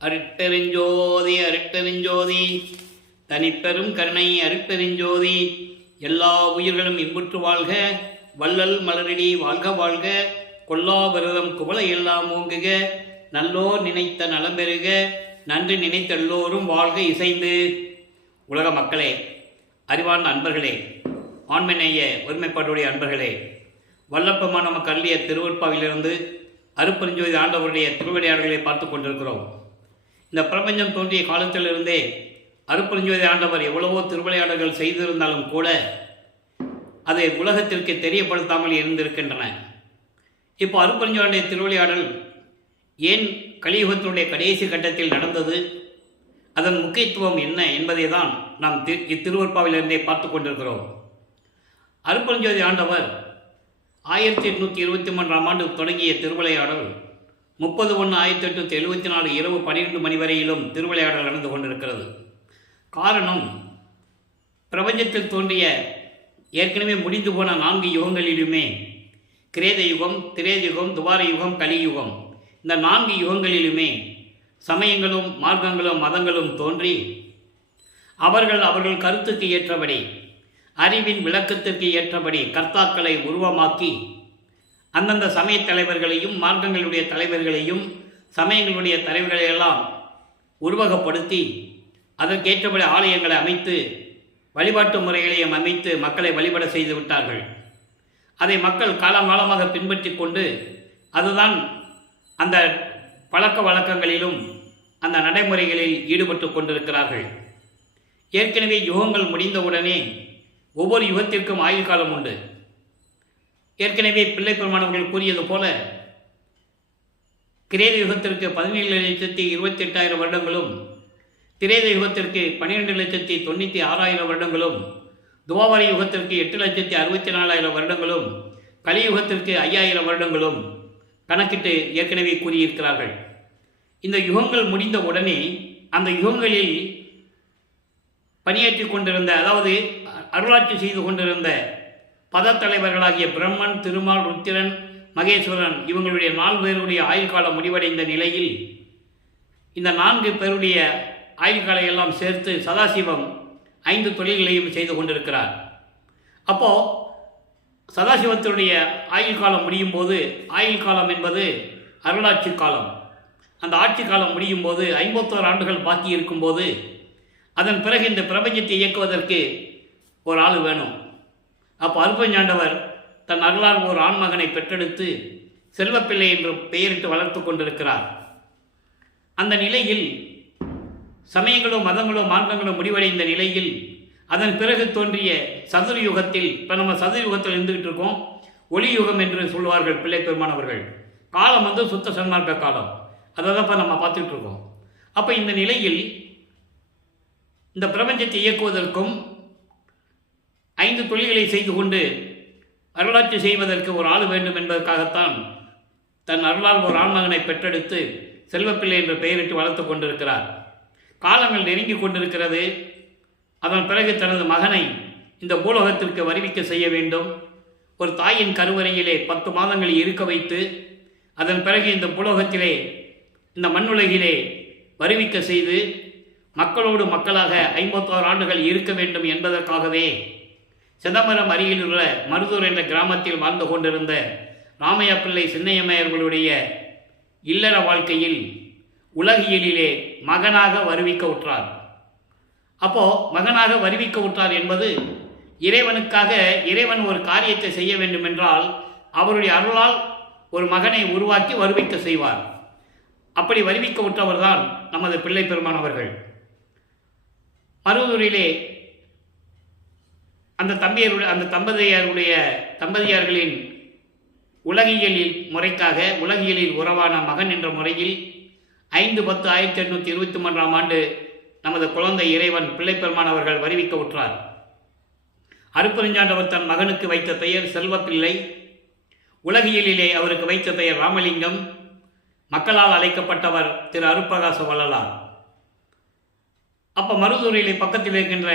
அருட்பெருஞ்சோதி அருட்பெருஞ்சோதி தனிப்பெரும் கருணை அருட்பெருஞ்சோதி. எல்லா உயிர்களும் இன்புற்று வாழ்க, வள்ளல் மலரடி வாழ்க வாழ்க, கொல்லா விரதம் குவளை எல்லாம் ஓங்குக, நல்லோர் நினைத்த நலம் பெறுக, நன்றி நினைத்த எல்லோரும் வாழ்க இசைந்து. உலக மக்களே, அறிவார்ந்த அன்பர்களே, ஆண்மநேய ஒருமைப்பாட்டுடைய அன்பர்களே, வல்லப்பமான நமக்கு அள்ளிய திருவற்பாவிலிருந்து அருட்பெருஞ்சோதி ஆண்டவருடைய திருவிளையாடல்களை பார்த்து கொண்டிருக்கிறோம். இந்த பிரபஞ்சம் தோன்றிய காலத்திலிருந்தே அருட்பெருஞ்சோதி ஆண்டவர் எவ்வளவோ திருவிளையாடல்கள் செய்திருந்தாலும் கூட அதை உலகத்திற்கு தெரியப்படுத்தாமல் இருந்திருக்கின்றன. இப்போ அருட்பெருஞ்சோதியுடைய திருவிளையாடல் ஏன் கலியுகத்தினுடைய கடைசி கட்டத்தில் நடந்தது, அதன் முக்கியத்துவம் என்ன என்பதை தான் நாம் இத்திருவற்பாவிலிருந்தே பார்த்து கொண்டிருக்கிறோம். அருட்பெருஞ்சோதி ஆண்டவர் 1823ஆம் ஆண்டு தொடங்கிய திருவிளையாடல் 30/1/1874 இரவு 12 மணி வரையிலும் திருவிளையாடல் நடந்து கொண்டிருக்கிறது. காரணம், பிரபஞ்சத்தில் தோன்றிய ஏற்கனவே முடிந்து போன 4 யுகங்களிலுமே, கிரேத யுகம், திரேத யுகம், துவார யுகம், கலியுகம், இந்த 4 யுகங்களிலுமே சமயங்களும் மார்க்கங்களும் மதங்களும் தோன்றி அவர்கள் கருத்துக்கு ஏற்றபடி, அறிவின் விளக்கத்திற்கு ஏற்றபடி கர்த்தாக்களை உருவமாக்கி அந்தந்த சமய தலைவர்களையும் மார்க்கங்களுடைய தலைவர்களையும் சமயங்களுடைய தலைவர்களையெல்லாம் உருவகப்படுத்தி அதற்கேற்றபடி ஆலயங்களை அமைத்து வழிபாட்டு முறைகளையும் அமைத்து மக்களை வழிபட செய்து விட்டார்கள். அதை மக்கள் காலங்காலமாக பின்பற்றி கொண்டு அதுதான் அந்த பழக்க வழக்கங்களிலும் அந்த நடைமுறைகளில் ஈடுபட்டு கொண்டிருக்கிறார்கள். ஏற்கனவே யுகங்கள் முடிந்தவுடனே ஒவ்வொரு யுகத்திற்கும் ஆயுள் காலம் உண்டு. ஏற்கனவே பிள்ளை பெருமானவர்கள் கூறியது போல கிரேத யுகத்திற்கு 17,28,000 வருடங்களும், திரேத யுகத்திற்கு 12,96,000 வருடங்களும், துவாபர யுகத்திற்கு 8,64,000 வருடங்களும், கலியுகத்திற்கு 5,000 வருடங்களும் கணக்கிட்டு ஏற்கனவே கூறியிருக்கிறார்கள். இந்த யுகங்கள் முடிந்த உடனே அந்த யுகங்களில் பணியாற்றி கொண்டிருந்த, அதாவது அருளாட்சி செய்து கொண்டிருந்த பதத்தலைவர்களாகிய பிரம்மன், திருமால், ருத்திரன், மகேஸ்வரன் இவங்களுடைய 4 பேருடைய ஆயுள் காலம் முடிவடைந்த நிலையில் இந்த 4 பேருடைய ஆயுள் காலம் எல்லாம் சேர்த்து சதாசிவம் 5 தொழில்களையும் செய்து கொண்டிருக்கிறார். அப்போது சதாசிவத்தினுடைய ஆயுள் காலம் முடியும் போது, ஆயுள் காலம் என்பது அருளாட்சி காலம், அந்த ஆட்சி காலம் முடியும் போது 51 ஆண்டுகள் பாக்கி இருக்கும்போது அதன் பிறகு இந்த பிரபஞ்சத்தை இயக்குவதற்கு ஒரு ஆள் வேணும். அப்போ அருட்பெருஞ்சாண்டவர் தன் அருளால் ஒரு ஆண்மகனை பெற்றெடுத்து செல்வப்பிள்ளை என்று பெயரிட்டு வளர்த்து கொண்டிருக்கிறார். அந்த நிலையில் சமயங்களோ மதங்களோ மார்க்கங்களோ முடிவடைந்த நிலையில் அதன் பிறகு தோன்றிய சதுர்யுகத்தில், இப்போ நம்ம சதுர்யுகத்தில் இருந்துகிட்டு இருக்கோம், ஒளி யுகம் என்று சொல்வார்கள் பிள்ளை பெருமானவர்கள். காலம் சுத்த சன்மார்க்க காலம், அதை தான் இப்போ நம்ம பார்த்துக்கிட்டு இருக்கோம். அப்போ இந்த நிலையில் இந்த பிரபஞ்சத்தை இயக்குவதற்கும் 5 தொழில்களை செய்து கொண்டு அருளாட்சி செய்வதற்கு ஒரு ஆள் வேண்டும் என்பதற்காகத்தான் தன் அருளால் ஒரு ஆண்மகனை பெற்றெடுத்து செல்வப்பிள்ளை என்று பெயரிட்டு வளர்த்து கொண்டிருக்கிறார். காலங்கள் நெருங்கி கொண்டிருக்கிறது. அதன் பிறகு தனது மகனை இந்த பூலோகத்திற்கு வருவிக்க செய்ய வேண்டும். ஒரு தாயின் கருவறையிலே 10 மாதங்களை இருக்க வைத்து அதன் பிறகு இந்த பூலோகத்திலே, இந்த மண்ணுலகிலே வருவிக்க செய்து மக்களோடு மக்களாக 51 ஆண்டுகள் இருக்க வேண்டும் என்பதற்காகவே சிதம்பரம் அருகில் உள்ள மருதூர் என்ற கிராமத்தில் வாழ்ந்து கொண்டிருந்த ராமையா பிள்ளை சின்னையம்மையர்களுடைய இல்லற வாழ்க்கையில் உலகியலிலே மகனாக வருவிக்க உற்றார். அப்போது மகனாக வருவிக்க உற்றார் என்பது இறைவனுக்காக, இறைவன் ஒரு காரியத்தை செய்ய வேண்டும் என்றால் அவருடைய அருளால் ஒரு மகனை உருவாக்கி வருவிக்க செய்வார். அப்படி வருவிக்க உற்றவர்தான் நமது பிள்ளை பெருமானவர்கள். மருதூரிலே அந்த தம்பதியார்களின் உலகியலில் முறைக்காக, உலகியலில் உறவான மகன் என்ற முறையில் 5/10/1823ஆம் ஆண்டு நமது குழந்தை இறைவன் பிள்ளை பெருமானவர்கள் வருவிக்க உற்றார். அருட்பெருஞ்சாண்டவர் தன் மகனுக்கு வைத்த பெயர் செல்வப்பிள்ளை, உலகியலிலே அவருக்கு வைத்த பெயர் ராமலிங்கம், மக்களால் அழைக்கப்பட்டவர் திரு அருட்பிரகாச வள்ளலார். அப்போ மருதூரிலே பக்கத்தில் இருக்கின்ற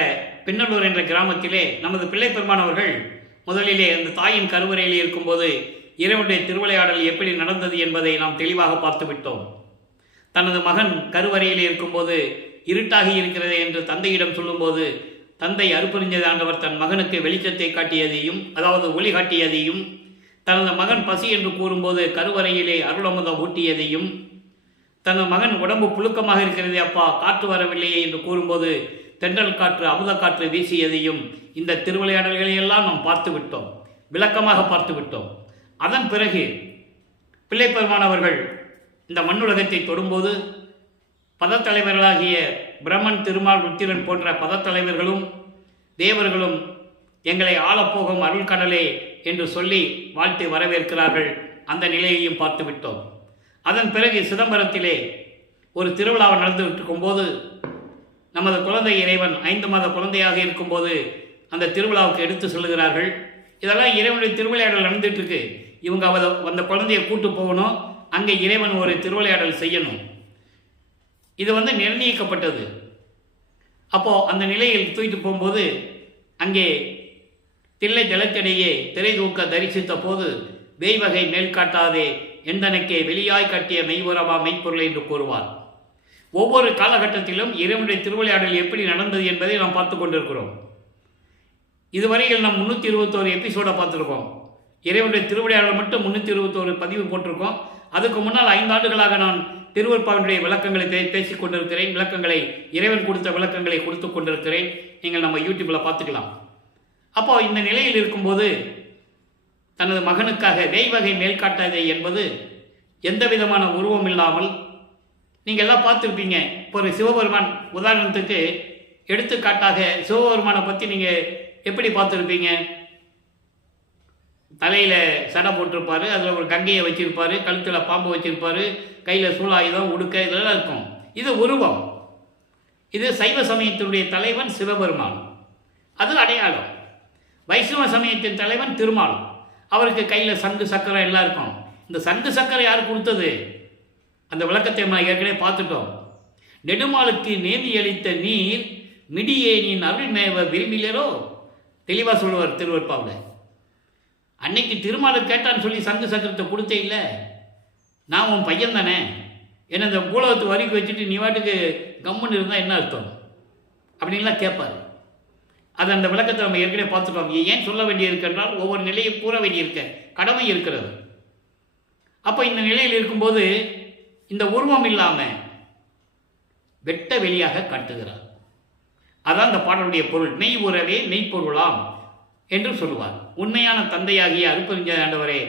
பின்னலூர் என்ற கிராமத்திலே நமது பிள்ளை பெருமானவர்கள் முதலிலே அந்த தாயின் கருவறையில் இருக்கும்போது இறைவனுடைய திருவிளையாடல் எப்படி நடந்தது என்பதை நாம் தெளிவாக பார்த்து விட்டோம். தனது மகன் கருவறையில் இருக்கும்போது இருட்டாகி இருக்கிறது என்று தந்தையிடம் சொல்லும்போது தந்தை அருட்பெருஞ்சோதி ஆண்டவர் தன் மகனுக்கு வெளிச்சத்தை காட்டியதையும், அதாவது ஒளி காட்டியதையும், தனது மகன் பசி என்று கூறும்போது கருவறையிலே அருளமுதம் ஊட்டியதையும், தனது மகன் உடம்பு புழுக்கமாக இருக்கிறதே அப்பா, காற்று வரவில்லையே என்று கூறும்போது தென்றல் காற்று அமுத காற்று வீசியதையும் இந்த திருவிளையாடல்களை எல்லாம் நாம் பார்த்து விட்டோம், விளக்கமாக பார்த்து விட்டோம். அதன் பிறகு பிள்ளைப்பெருமான் அவர்கள் இந்த மண்ணுலகத்தை தொடும்போது பதத்தலைவர்களாகிய பிரம்மன், திருமால், ருத்திரன் போன்ற பதத்தலைவர்களும் தேவர்களும் எங்களை ஆளப்போகும் அருள்கடலே என்று சொல்லி வாழ்த்து வரவேற்கிறார்கள். அந்த நிலையையும் பார்த்து விட்டோம். அதன் பிறகு சிதம்பரத்திலே ஒரு திருவிழாவை நடந்து இருக்கும்போது நமது குழந்தை இறைவன் 5 மாத குழந்தையாக இருக்கும்போது அந்த திருவிழாவுக்கு எடுத்து செல்கிறார்கள். இதெல்லாம் இறைவனுடைய திருவிளையாடல் நடந்துட்டு இருக்கு. இவங்க அந்த குழந்தையை கூட்டு போகணும், அங்கே இறைவன் ஒரு திருவிளையாடல் செய்யணும். இது நிர்ணயிக்கப்பட்டது. அப்போது அந்த நிலையில் தூக்கிட்டு போகும்போது அங்கே தில்லை ஜலத்திடையே திரை தூக்க தரிசித்த போது வேய்வகை மேல் காட்டாதே எந்தனக்கே வெளியாய் காட்டிய மெய்வரமா மெய்ப்பொருளை என்று கூறுவார். ஒவ்வொரு காலகட்டத்திலும் இறைவனுடைய திருவிளையாடல் எப்படி நடந்தது என்பதை நாம் பார்த்து கொண்டிருக்கிறோம். இதுவரையில் நாம் 321 எபிசோடை பார்த்துருக்கோம். இறைவனுடைய திருவிளையாடல் மட்டும் 321 பதிவு போட்டிருக்கோம். அதுக்கு முன்னால் 5 ஆண்டுகளாக நான் திருவருட்பாவினுடைய விளக்கங்களை பேசிக் கொண்டிருக்கிறேன். விளக்கங்களை இறைவன் கொடுத்த விளக்கங்களை கொடுத்து கொண்டிருக்கிறேன். நீங்கள் நம்ம யூடியூப்பில் பார்த்துக்கலாம். அப்போ இந்த நிலையில் இருக்கும்போது தனது மகனுக்காக வேய்வகை மேல்காட்டாதே என்பது எந்த விதமான உருவம் இல்லாமல், நீங்கள் எல்லாம் பார்த்துருப்பீங்க. இப்போ ஒரு சிவபெருமான் உதாரணத்துக்கு எடுத்துக்காட்டாக சிவபெருமானை பற்றி நீங்கள் எப்படி பார்த்துருப்பீங்க? தலையில் சடை போட்டிருப்பார், அதில் ஒரு கங்கையை வச்சிருப்பார், கழுத்தில் பாம்பு வச்சிருப்பார், கையில் சூலாயுதம் உடுக்க இதெல்லாம் இருக்கும். இது உருவம். இது சைவ சமயத்தினுடைய தலைவன் சிவபெருமான், அது அடையாளம். வைஷ்ணவ சமயத்தின் தலைவன் திருமால், அவருக்கு கையில் சங்கு சக்கரம் எல்லாம் இருக்கும். இந்த சங்கு சக்கரை யார் கொடுத்தது? அந்த விளக்கத்தை நம்ம ஏற்கனவே பார்த்துட்டோம். நெடுமாளுக்கு நேதி அளித்த நீர் மிடியே நீ அருள் மேவ விரும்பிலரோ, தெளிவாக சொல்லுவார் திருவருட்பாவில். அன்னைக்கு திருமாலுக்கு கேட்டான்னு சொல்லி சங்கு சக்கரத்தை கொடுத்தே இல்லை, நான் உன் பையன் தானே, என்ன இந்த பூலகத்து வரிக்கு வச்சுட்டு நீ வாட்டுக்கு கம்முன்னு இருந்தால் என்ன அர்த்தம் அப்படின்லாம் கேட்பார். அது அந்த விளக்கத்தை நம்ம ஏற்கனவே பார்த்துட்டோம். ஏன் சொல்ல வேண்டியிருக்கின்றால் ஒவ்வொரு நிலையை கூற வேண்டியிருக்க கடமை இருக்கிறது. அப்போ இந்த நிலையில் இருக்கும்போது இந்த உருவம் இல்லாமல் வெட்ட வெளியாக காட்டுகிறார். அதான் இந்த பாடலுடைய பொருள். மெய் உறவே மெய்ப்பொருளாம் என்று சொல்லுவார். உண்மையான தந்தையாகிய அருட்பெருஞ்சோதி ஆண்டவரே,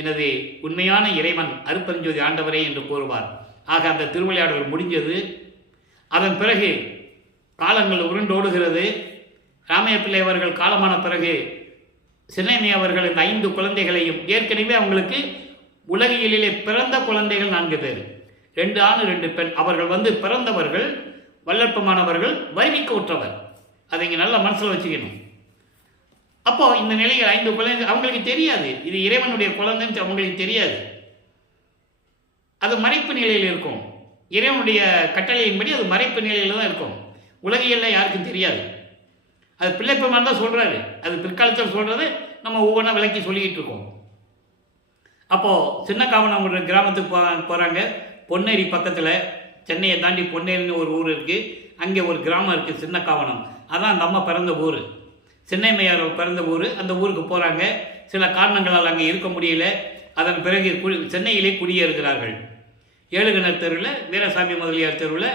எனது உண்மையான இறைவன் அருட்பெருஞ்சோதி ஆண்டவரே என்று கூறுவார். ஆக அந்த திருவிளையாடல் முடிஞ்சது. அதன் பிறகு காலங்கள் உருண்டோடுகிறது. ராமைய பிள்ளை அவர்கள் காலமான பிறகு சின்னைமை அவர்கள் இந்த 5 குழந்தைகளையும், ஏற்கனவே அவங்களுக்கு உலகியலிலே பிறந்த குழந்தைகள் 4 பேர், 2 ஆண் 2 பெண். அவர்கள் பிறந்தவர்கள், வல்லற்பமானவர்கள், வருவிக்க உற்றவர். அதை இங்கே நல்லா மனசில் வச்சுக்கணும். அப்போ இந்த நிலையில் 5 குழந்தை அவங்களுக்கு தெரியாது, இது இறைவனுடைய குழந்தைன்னு அவங்களுக்கு தெரியாது. அது மறைப்பு நிலையில் இருக்கும். இறைவனுடைய கட்டளையின்படி அது மறைப்பு நிலையில் தான் இருக்கும். உலகியல்ல யாருக்கும் தெரியாது. அது பிள்ளைப்பெருமான் தான் சொல்கிறாரு. அது பிற்காலத்தில் சொல்கிறது நம்ம ஒவ்வொன்றா விளக்கி சொல்லிக்கிட்டு இருக்கோம். அப்போது சின்ன காவனம் ஒரு கிராமத்துக்கு போகிறாங்க. பொன்னேரி பக்கத்தில், சென்னையை தாண்டி பொன்னேரின்னு ஒரு ஊர் இருக்குது. அங்கே ஒரு கிராமம் இருக்குது, சின்ன காவனம். அதான் அந்த அம்மா பிறந்த ஊர், சின்னைமையார் பிறந்த ஊர். அந்த ஊருக்கு போகிறாங்க. சில காரணங்களால் அங்கே இருக்க முடியல. அதன் பிறகு சென்னையிலே குடியேறுகிறார்கள். ஏழுகிணர் தெருவில், வீரசாமி முதலியார் தெருவில்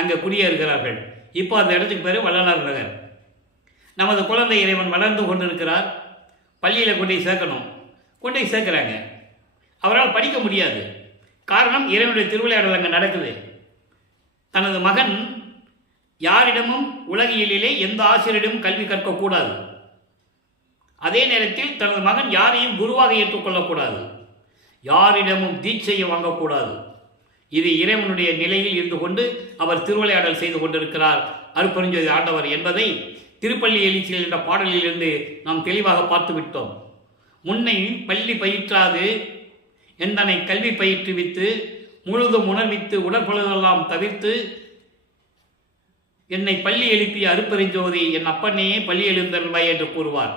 அங்கே குடியேறுகிறார்கள். இப்போ அந்த இடத்துக்கு பேர் வள்ளலார் நகர். நமது குழந்தை இறைவன் வளர்ந்து கொண்டு இருக்கிறார். பள்ளியில் கொண்டு சேர்க்கணும், கொண்டு சேர்க்குறாங்க. அவரால் படிக்க முடியாது. காரணம், இறைவனுடைய திருவிளையாடல் அங்கே நடக்குது. தனது மகன் யாரிடமும் உலகியலிலே எந்த ஆசிரியரிடமும் கல்வி கற்கக்கூடாது. அதே நேரத்தில் தனது மகன் யாரையும் குருவாக ஏற்றுக்கொள்ளக்கூடாது, யாரிடமும் தீட்சையை வாங்கக்கூடாது. இது இறைவனுடைய நிலையில் இருந்து கொண்டு அவர் திருவிளையாடல் செய்து கொண்டிருக்கிறார் அருட்பெருஞ்சோதி ஆண்டவர் என்பதை திருப்பள்ளி எழுச்சியில் என்ற பாடலிலிருந்து நாம் தெளிவாக பார்த்து விட்டோம். முன்னை பள்ளி பயிற்றாது எந்தனை கல்வி பயிற்றுவித்து முழுதும் உணர்வித்து உடற்பொழுதெல்லாம் தவிர்த்து என்னை பள்ளி எழுப்பிய அருட்பெருஞ்சோதி என் அப்பனே பள்ளி எழுந்தருள்வாய் என்று கூறுவார்.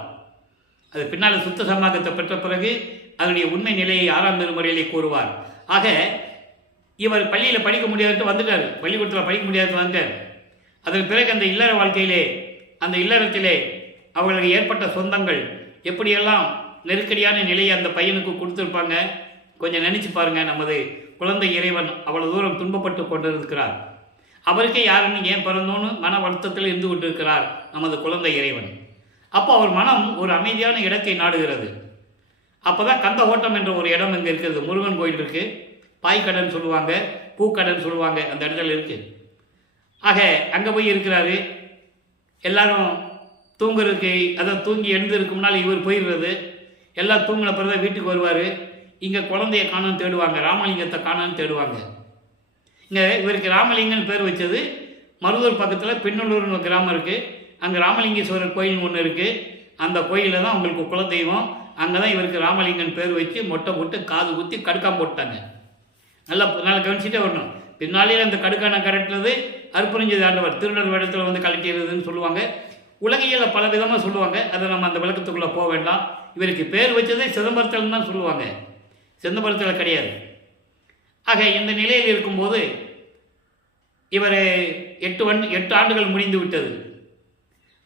அது பின்னால் சுத்த சமாகத்தை பெற்ற பிறகு அதனுடைய உண்மை நிலையை 6ஆம் திருமுறையிலே கூறுவார். ஆக இவர் பள்ளியில் படிக்க முடியாதுட்டு வந்துட்டார், பள்ளிக்கூடத்தில் படிக்க முடியாது வந்துட்டார். அதன் பிறகு அந்த இல்லற வாழ்க்கையிலே, அந்த இல்லறத்திலே அவர்களுக்கு ஏற்பட்ட சொந்தங்கள் எப்படியெல்லாம் நெருக்கடியான நிலையை அந்த பையனுக்கு கொடுத்துருப்பாங்க. கொஞ்சம் நினச்சி பாருங்கள். நமது குழந்தை இறைவன் அவ்வளோ தூரம் துன்பப்பட்டு கொண்டிருக்கிறார். அவருக்கே யாருன்னு ஏன் பிறந்தோன்னு மன வருத்தத்தில் இருந்து கொண்டிருக்கிறார் நமது குழந்தை இறைவன். அப்போ அவர் மனம் ஒரு அமைதியான இடத்தை நாடுகிறது. அப்போ தான் கந்த ஓட்டம் என்ற ஒரு இடம் இங்கே இருக்கிறது. முருகன் கோயில் இருக்குது, பாய்க்கடன் சொல்லுவாங்க, பூக்கடன் சொல்லுவாங்க, அந்த இடத்துல இருக்குது. ஆக அங்கே போய் இருக்கிறாரு. எல்லாரும் தூங்குறதுக்கு, அதாவது தூங்கி எழுந்திருக்கு முன்னால் இவர் போயிடுறது. எல்லாம் தூங்கின பிறகு தான் வீட்டுக்கு வருவார். இங்கே குழந்தைய காணான்னு தேடுவாங்க, ராமலிங்கத்தை காணான்னு தேடுவாங்க. இங்கே இவருக்கு ராமலிங்கன்னு பேர் வச்சது மருதூர் பக்கத்தில் பின்னலூர்னு ஒரு கிராமம் இருக்குது. அங்கே ராமலிங்கேஸ்வரர் கோயில் ஒன்று இருக்குது. அந்த கோயிலில் தான் உங்களுக்கு குலதெய்வம். அங்கே தான் இவருக்கு ராமலிங்கன் பேர் வச்சு மொட்டை போட்டு காது குத்தி கடுக்கான் போட்டாங்க. நல்லா கவனிச்சுட்டே வரணும். பின்னாலே அந்த கடுக்கான கரெக்டுறது அற்புதஞ்செய்த ஆண்டவர் திருநர் வேடத்தில் வந்து கலட்டிடுறதுன்னு சொல்லுவாங்க. உலகியலில் பல விதமாக சொல்லுவாங்க. அதை நம்ம அந்த விளக்கத்துக்குள்ளே போக வேண்டாம். இவருக்கு பேர் வச்சதே சிதம்பரத்தில் தான் சொல்லுவாங்க, சிதம்பரத்தில் கிடையாது. ஆக இந்த நிலையில் இருக்கும்போது இவர் 8 ஆண்டுகள் முடிந்து விட்டது.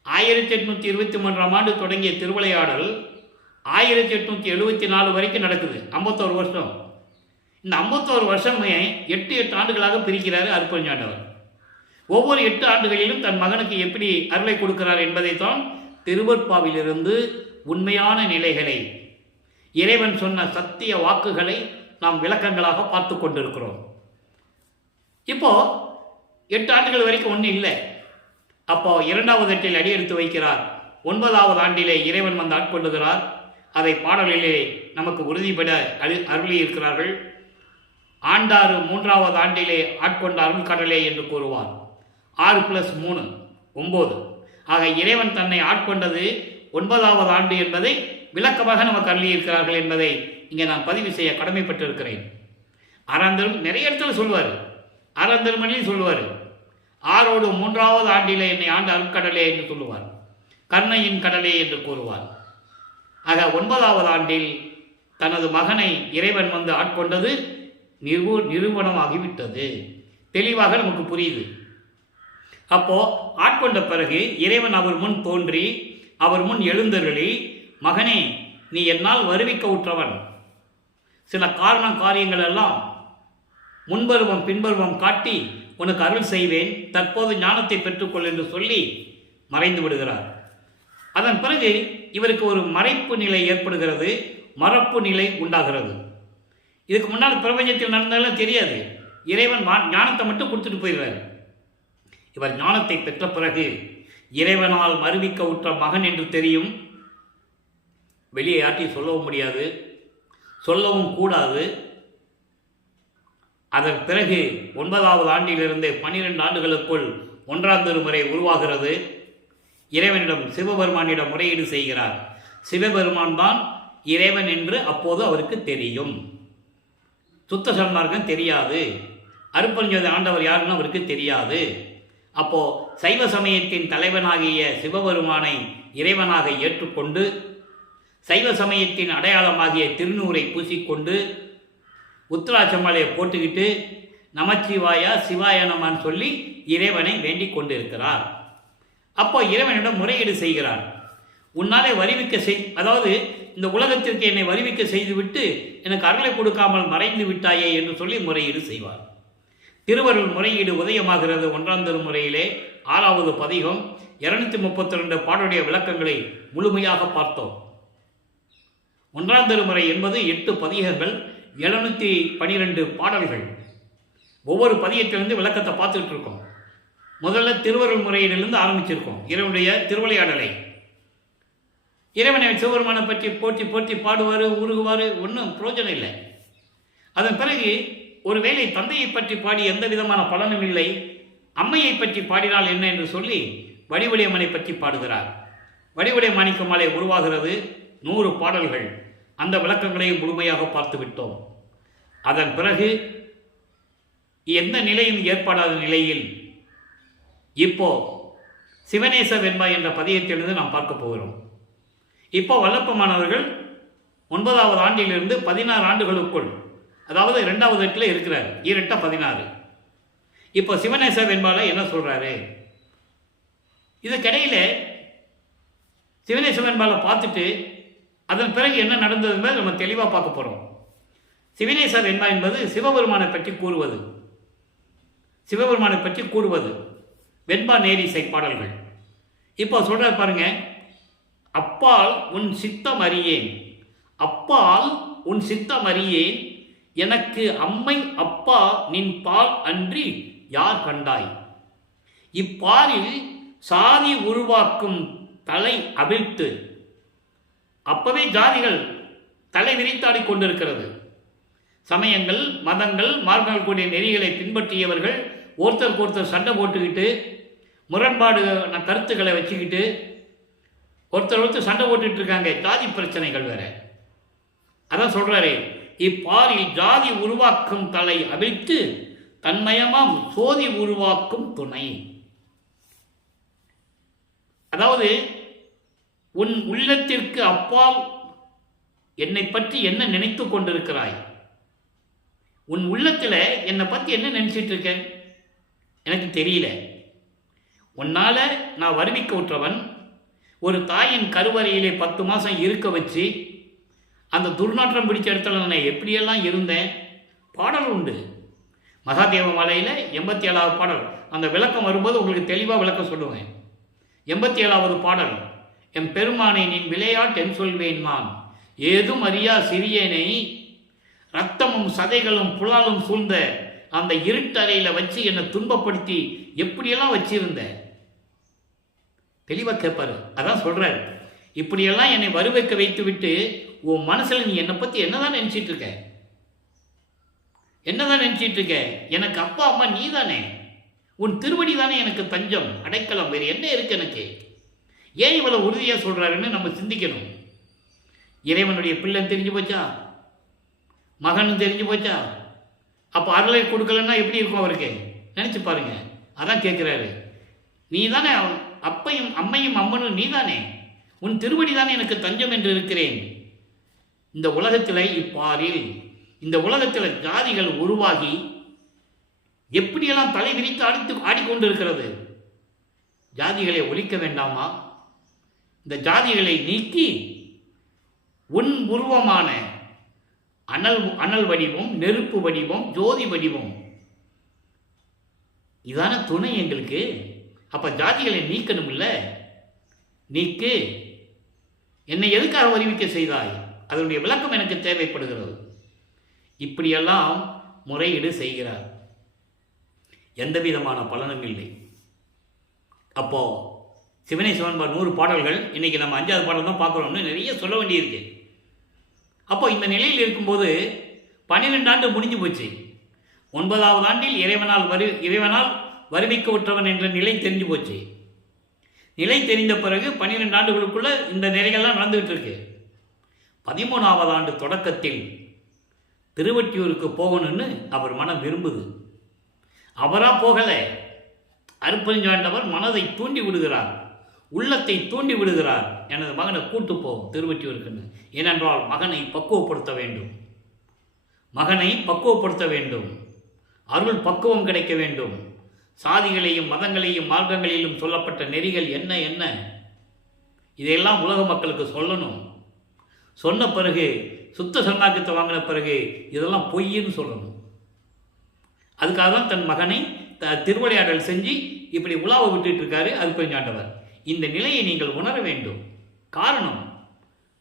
1823ஆம் ஆண்டு தொடங்கிய திருவிளையாடல் 1874 வரைக்கும் நடக்குது. 51 வருஷம். இந்த 51 வருஷமே 8 ஆண்டுகளாக பிரிக்கிறார் அருட்பெருஞ்சாண்டவர். ஒவ்வொரு 8 ஆண்டுகளிலும் தன் மகனுக்கு எப்படி அருளை கொடுக்கிறார் என்பதைத்தான் திருவற்பாவிலிருந்து உண்மையான நிலைகளை, இறைவன் சொன்ன சத்திய வாக்குகளை நாம் விளக்கங்களாக பார்த்து கொண்டிருக்கிறோம். இப்போ 8 ஆண்டுகள் வரைக்கும் ஒன்றும் இல்லை. அப்போ 2வது எட்டில் அடியெடுத்து வைக்கிறார். 9வது ஆண்டிலே இறைவன் வந்து ஆட்கொள்ளுகிறார். அதை பாடலிலே நமக்கு உறுதிபட அருளி இருக்கிறார்கள். ஆண்டாறு 3வது ஆண்டிலே ஆட்கொண்ட அருள் கடலே என்று கூறுவார். 6 + 3 9. ஆக இறைவன் தன்னை ஆட்கொண்டது 9வது ஆண்டு என்பதை விளக்கமாக நமக்கு அருளியிருக்கிறார்கள் என்பதை இங்கே நான் பதிவு செய்ய கடமைப்பட்டிருக்கிறேன். 6ஆம் திருமணி நிறைய இடத்துல சொல்லுவார். 6ஆம் திருமணிலையும் சொல்லுவார். 6ோடு 3வது ஆண்டிலே என்னை ஆண்டு அருட்கடலே என்று சொல்லுவார். கருணையின் கடலே என்று கூறுவார். ஆக 9வது ஆண்டில் தனது மகனை இறைவன் வந்து ஆட்கொண்டது நிறுவனமாகிவிட்டது. தெளிவாக நமக்கு புரியுது. அப்போ ஆட்கொண்ட பிறகு இறைவன் அவர் முன் தோன்றி, அவர் முன் எழுந்தருளி, மகனே நீ என்னால் வருவிக்க உற்றவன், சில காரியங்கள் எல்லாம் முன்பருவம் பின்பருவம் காட்டி உனக்கு அருள் செய்வேன், தற்போது ஞானத்தை பெற்றுக்கொள் என்று சொல்லி மறைந்து விடுகிறார். அதன் பிறகு இவருக்கு ஒரு மறைப்பு நிலை ஏற்படுகிறது, மறப்பு நிலை உண்டாகிறது. இதுக்கு முன்னால் பிரபஞ்சத்தில் நடந்தாலும் தெரியாது. இறைவன் ஞானத்தை மட்டும் கொடுத்துட்டு போயிடுறாரு. இவர் ஞானத்தை பெற்ற பிறகு இறைவனால் மறுவிக்க உற்ற மகன் என்று தெரியும். வெளியே யார்ட்டையும் சொல்லவும் முடியாது, சொல்லவும் கூடாது. அதன் பிறகு 9வது ஆண்டிலிருந்து 12 ஆண்டுகளுக்குள் 1ஆம் திருமுறை உருவாகிறது. இறைவனிடம் சிவபெருமானிடம் முறையீடு செய்கிறார். சிவபெருமான் தான் இறைவன் என்று அப்போது அவருக்கு தெரியும். சுத்த சன்மார்க்கம் தெரியாது. அருட்பெருஞ்சோதி ஆண்டவர் யாருன்னு அவருக்கு தெரியாது. அப்போ சைவ சமயத்தின் தலைவனாகிய சிவபெருமானை இறைவனாக ஏற்றுக்கொண்டு, சைவ சமயத்தின் அடையாளமாகிய திருநூரை பூசிக்கொண்டு, உத்திராட்சமலையை போட்டுக்கிட்டு நமச்சிவாயா சிவாய நமன்னு சொல்லி இறைவனை வேண்டிக் கொண்டிருக்கிறார். அப்போ இறைவனிடம் முறையீடு செய்கிறார். உன்னாலே வருவிக்க அதாவது இந்த உலகத்திற்கு என்னை வருவிக்க செய்துவிட்டு எனக்கு அருளை கொடுக்காமல் மறைந்து விட்டாயே என்று சொல்லி முறையீடு செய்வார். திருவருள் முறையீடு உதயமாகிறது 1ஆம் திருமுறையிலே 6வது பதிகம். 232 பாடலுடைய விளக்கங்களை முழுமையாக பார்த்தோம். 1ஆம் திருமுறை என்பது 8 பதிகங்கள், 712 பாடல்கள். ஒவ்வொரு பதிகத்திலிருந்து விளக்கத்தை பார்த்துட்டு இருக்கோம். முதல்ல திருவருள் முறையிலிருந்து ஆரம்பிச்சிருக்கோம். இறைவனுடைய திருவிளையாடலை, இறைவனை சிவபெருமானை பற்றி போற்றி போற்றி பாடுவார், உருகுவார், ஒன்றும் பிரயோஜனம் இல்லை. அதன் பிறகு ஒருவேளை தந்தையை பற்றி பாடி எந்த விதமான பலனும் இல்லை, அம்மையை பற்றி பாடினால் என்ன என்று சொல்லி வடிவுடையம்மனை பற்றி பாடுகிறார். வடிவுடைய மாணிக்க மாலை உருவாகிறது. 100 பாடல்கள். அந்த விளக்கங்களையும் முழுமையாக பார்த்து விட்டோம். அதன் பிறகு எந்த நிலையும் ஏற்படாத நிலையில் இப்போ சிவநேச வெண்பா என்ற பதியத்திலிருந்து நாம் பார்க்க போகிறோம். இப்போ வல்லப்பமானவர்கள் 9வது ஆண்டிலிருந்து 16 ஆண்டுகளுக்குள், அதாவது 2வது எட்டில் இருக்கிறார். 2 16. இப்போ சிவநேச வெண்பால என்ன சொல்றாரு? இதுக்கிடையில சிவநேச வெண்பால பார்த்துட்டு அதன் பிறகு என்ன நடந்தது என்பதை நம்ம தெளிவாக பார்க்க போகிறோம். சிவநேச வெண்பா என்பது சிவபெருமானை பற்றி கூறுவது, சிவபெருமானை பற்றி கூறுவது வெண்பா நேரிசை பாடல்கள். இப்போ சொல்ற பாருங்க, அப்பால் உன் சித்தம் அறியேன், அப்பால் உன் சித்தம் அறியேன், எனக்கு அம்மை அப்பா நின் பால் அன்றி யார் கண்டாய், இப்பாலில் சாதி உருவாக்கும் தலை அவிழ்த்து. அப்பவே ஜாதிகள் தலை விரித்தாடி கொண்டிருக்கிறது. சமயங்கள், மதங்கள், மார்க்கங்கள் கூடிய நெறிகளை பின்பற்றியவர்கள் ஒருத்தருக்கு ஒருத்தர் சண்டை போட்டுக்கிட்டு முரண்பாடு கருத்துக்களை வச்சுக்கிட்டு ஒருத்தர் சண்டை போட்டுக்கிட்டு இருக்காங்க. ஜாதி பிரச்சனைகள் வேற. அதான் சொல்றாரு, இப்பாலில் ஜாதி உருவாக்கும் தலை அவிழ்த்து தன்மயமாம் சோதி உருவாக்கும் துணை. அதாவது உன் உள்ளத்திற்கு அப்பால் என்னை பற்றி என்ன நினைத்து கொண்டிருக்கிறாய்? உன் உள்ளத்தில் என்னை பற்றி என்ன நினைச்சிட்டு இருக்க? எனக்கு தெரியல. உன்னால நான் வருவிக்க விட்டவன். ஒரு தாயின் கருவறையிலே 10 மாதம் இருக்க வச்சு அந்த துர்நாற்றம் பிடிச்ச இடத்துல நான் எப்படியெல்லாம் இருந்தேன். பாடல் உண்டு. மகாதேவ மலையில் 87வது பாடல். அந்த விளக்கம் வரும்போது உங்களுக்கு தெளிவாக விளக்கம் சொல்லுவேன். 87வது பாடல், எம் பெருமானை நின் விளையாட்டென் சொல்வேன் மான், ஏதும் அறியா சிறியனை ரத்தமும் சதைகளும் புலாலும் சூழ்ந்த அந்த இருட்டறையில் வச்சு என்னை துன்பப்படுத்தி எப்படியெல்லாம் வச்சிருந்த. தெளிவாக கேட்பாரு. அதான் சொல்றாரு, இப்படியெல்லாம் என்னை வருவைக்க வைத்து விட்டு உன் மனசில் நீ என்னை பற்றி என்னதான் நினைச்சிட்டு இருக்க? என்னதான் நினைச்சிட்டு இருக்க? எனக்கு அப்பா அம்மா நீ தானே, உன் திருவடி தானே எனக்கு தஞ்சம் அடைக்கலம், வேறு என்ன இருக்கு எனக்கு? ஏன் இவ்வளவு உறுதியாக சொல்றாருன்னு நம்ம சிந்திக்கணும். இறைவனுடைய பிள்ளை தெரிஞ்சு போச்சா, மகன் தெரிஞ்சு போச்சா? அப்போ அருளை கொடுக்கலன்னா எப்படி இருக்கும் அவருக்கு? நினைச்சு பாருங்க. அதான் கேட்கிறாரு, நீ தானே அப்பையும் அம்மையும் அம்மனும் நீ தானே, உன் திருவடி தானே எனக்கு தஞ்சம் என்று இருக்கிறேன். இந்த உலகத்தில் இப்பாரில் இந்த உலகத்தில் ஜாதிகள் உருவாகி எப்படியெல்லாம் தலை விரித்து ஆடிக்கொண்டிருக்கிறது. ஜாதிகளை ஒழிக்க வேண்டாமா? இந்த ஜாதிகளை நீக்கி உன் உருவமான அனல் வடிவம், நெருப்பு வடிவம், ஜோதி வடிவம் இதான துணை எங்களுக்கு. அப்ப ஜாதிகளை நீக்கணும் இல்ல? நீக்கு. என்னை எதுக்காக வருவிக்க செய்தாய்? அதனுடைய விளக்கம் எனக்கு தேவைப்படுகிறது. இப்படியெல்லாம் முறையீடு செய்கிறார். எந்த விதமான பலனும் இல்லை. அப்போ சிவனேச வெண்பா 100 பாடல்கள். இன்னைக்கு நம்ம 5வது பாடல் தான் பார்க்குறோம்னு நிறைய சொல்ல வேண்டியிருக்கு. அப்போ இந்த நிலையில் இருக்கும்போது 12 ஆண்டு முடிஞ்சு போச்சு. 9வது ஆண்டில் இறைவனால் வருவிக்க விட்டவன் என்ற நிலை தெரிஞ்சு போச்சு. நிலை தெரிந்த பிறகு 12 ஆண்டுகளுக்குள்ள இந்த நிலைகள்லாம் நடந்துகிட்டு இருக்கு. 13வது ஆண்டு தொடக்கத்தில் திருவொற்றியூருக்கு போகணும்னு அவர் மனம் விரும்புது. அவரா போகல, அருட்பெருஞ்சாண்டவர் மனதை தூண்டி விடுகிறார், உள்ளத்தை தூண்டி விடுகிறார். எனது மகனை கூட்டு போகும் திருவொற்றியூருக்குன்னு. ஏனென்றால் மகனை பக்குவப்படுத்த வேண்டும், மகனை பக்குவப்படுத்த வேண்டும், அருள் பக்குவம் கிடைக்க வேண்டும். சாதிகளையும் மதங்களையும் மார்க்கங்களிலும் சொல்லப்பட்ட நெறிகள் என்ன என்ன இதையெல்லாம் உலக மக்களுக்கு சொல்லணும். சொன்ன பிறகு சுத்த சன்மார்க்கத்தை வாங்கின பிறகு இதெல்லாம் பொய்ன்னு சொல்லணும். அதுக்காக தான் தன் மகனை திருவிளையாடல் செஞ்சு இப்படி உலாவை விட்டுட்டு இருக்காரு அருட்பெருஞ்சாண்டவர். இந்த நிலையை நீங்கள் உணர வேண்டும். காரணம்,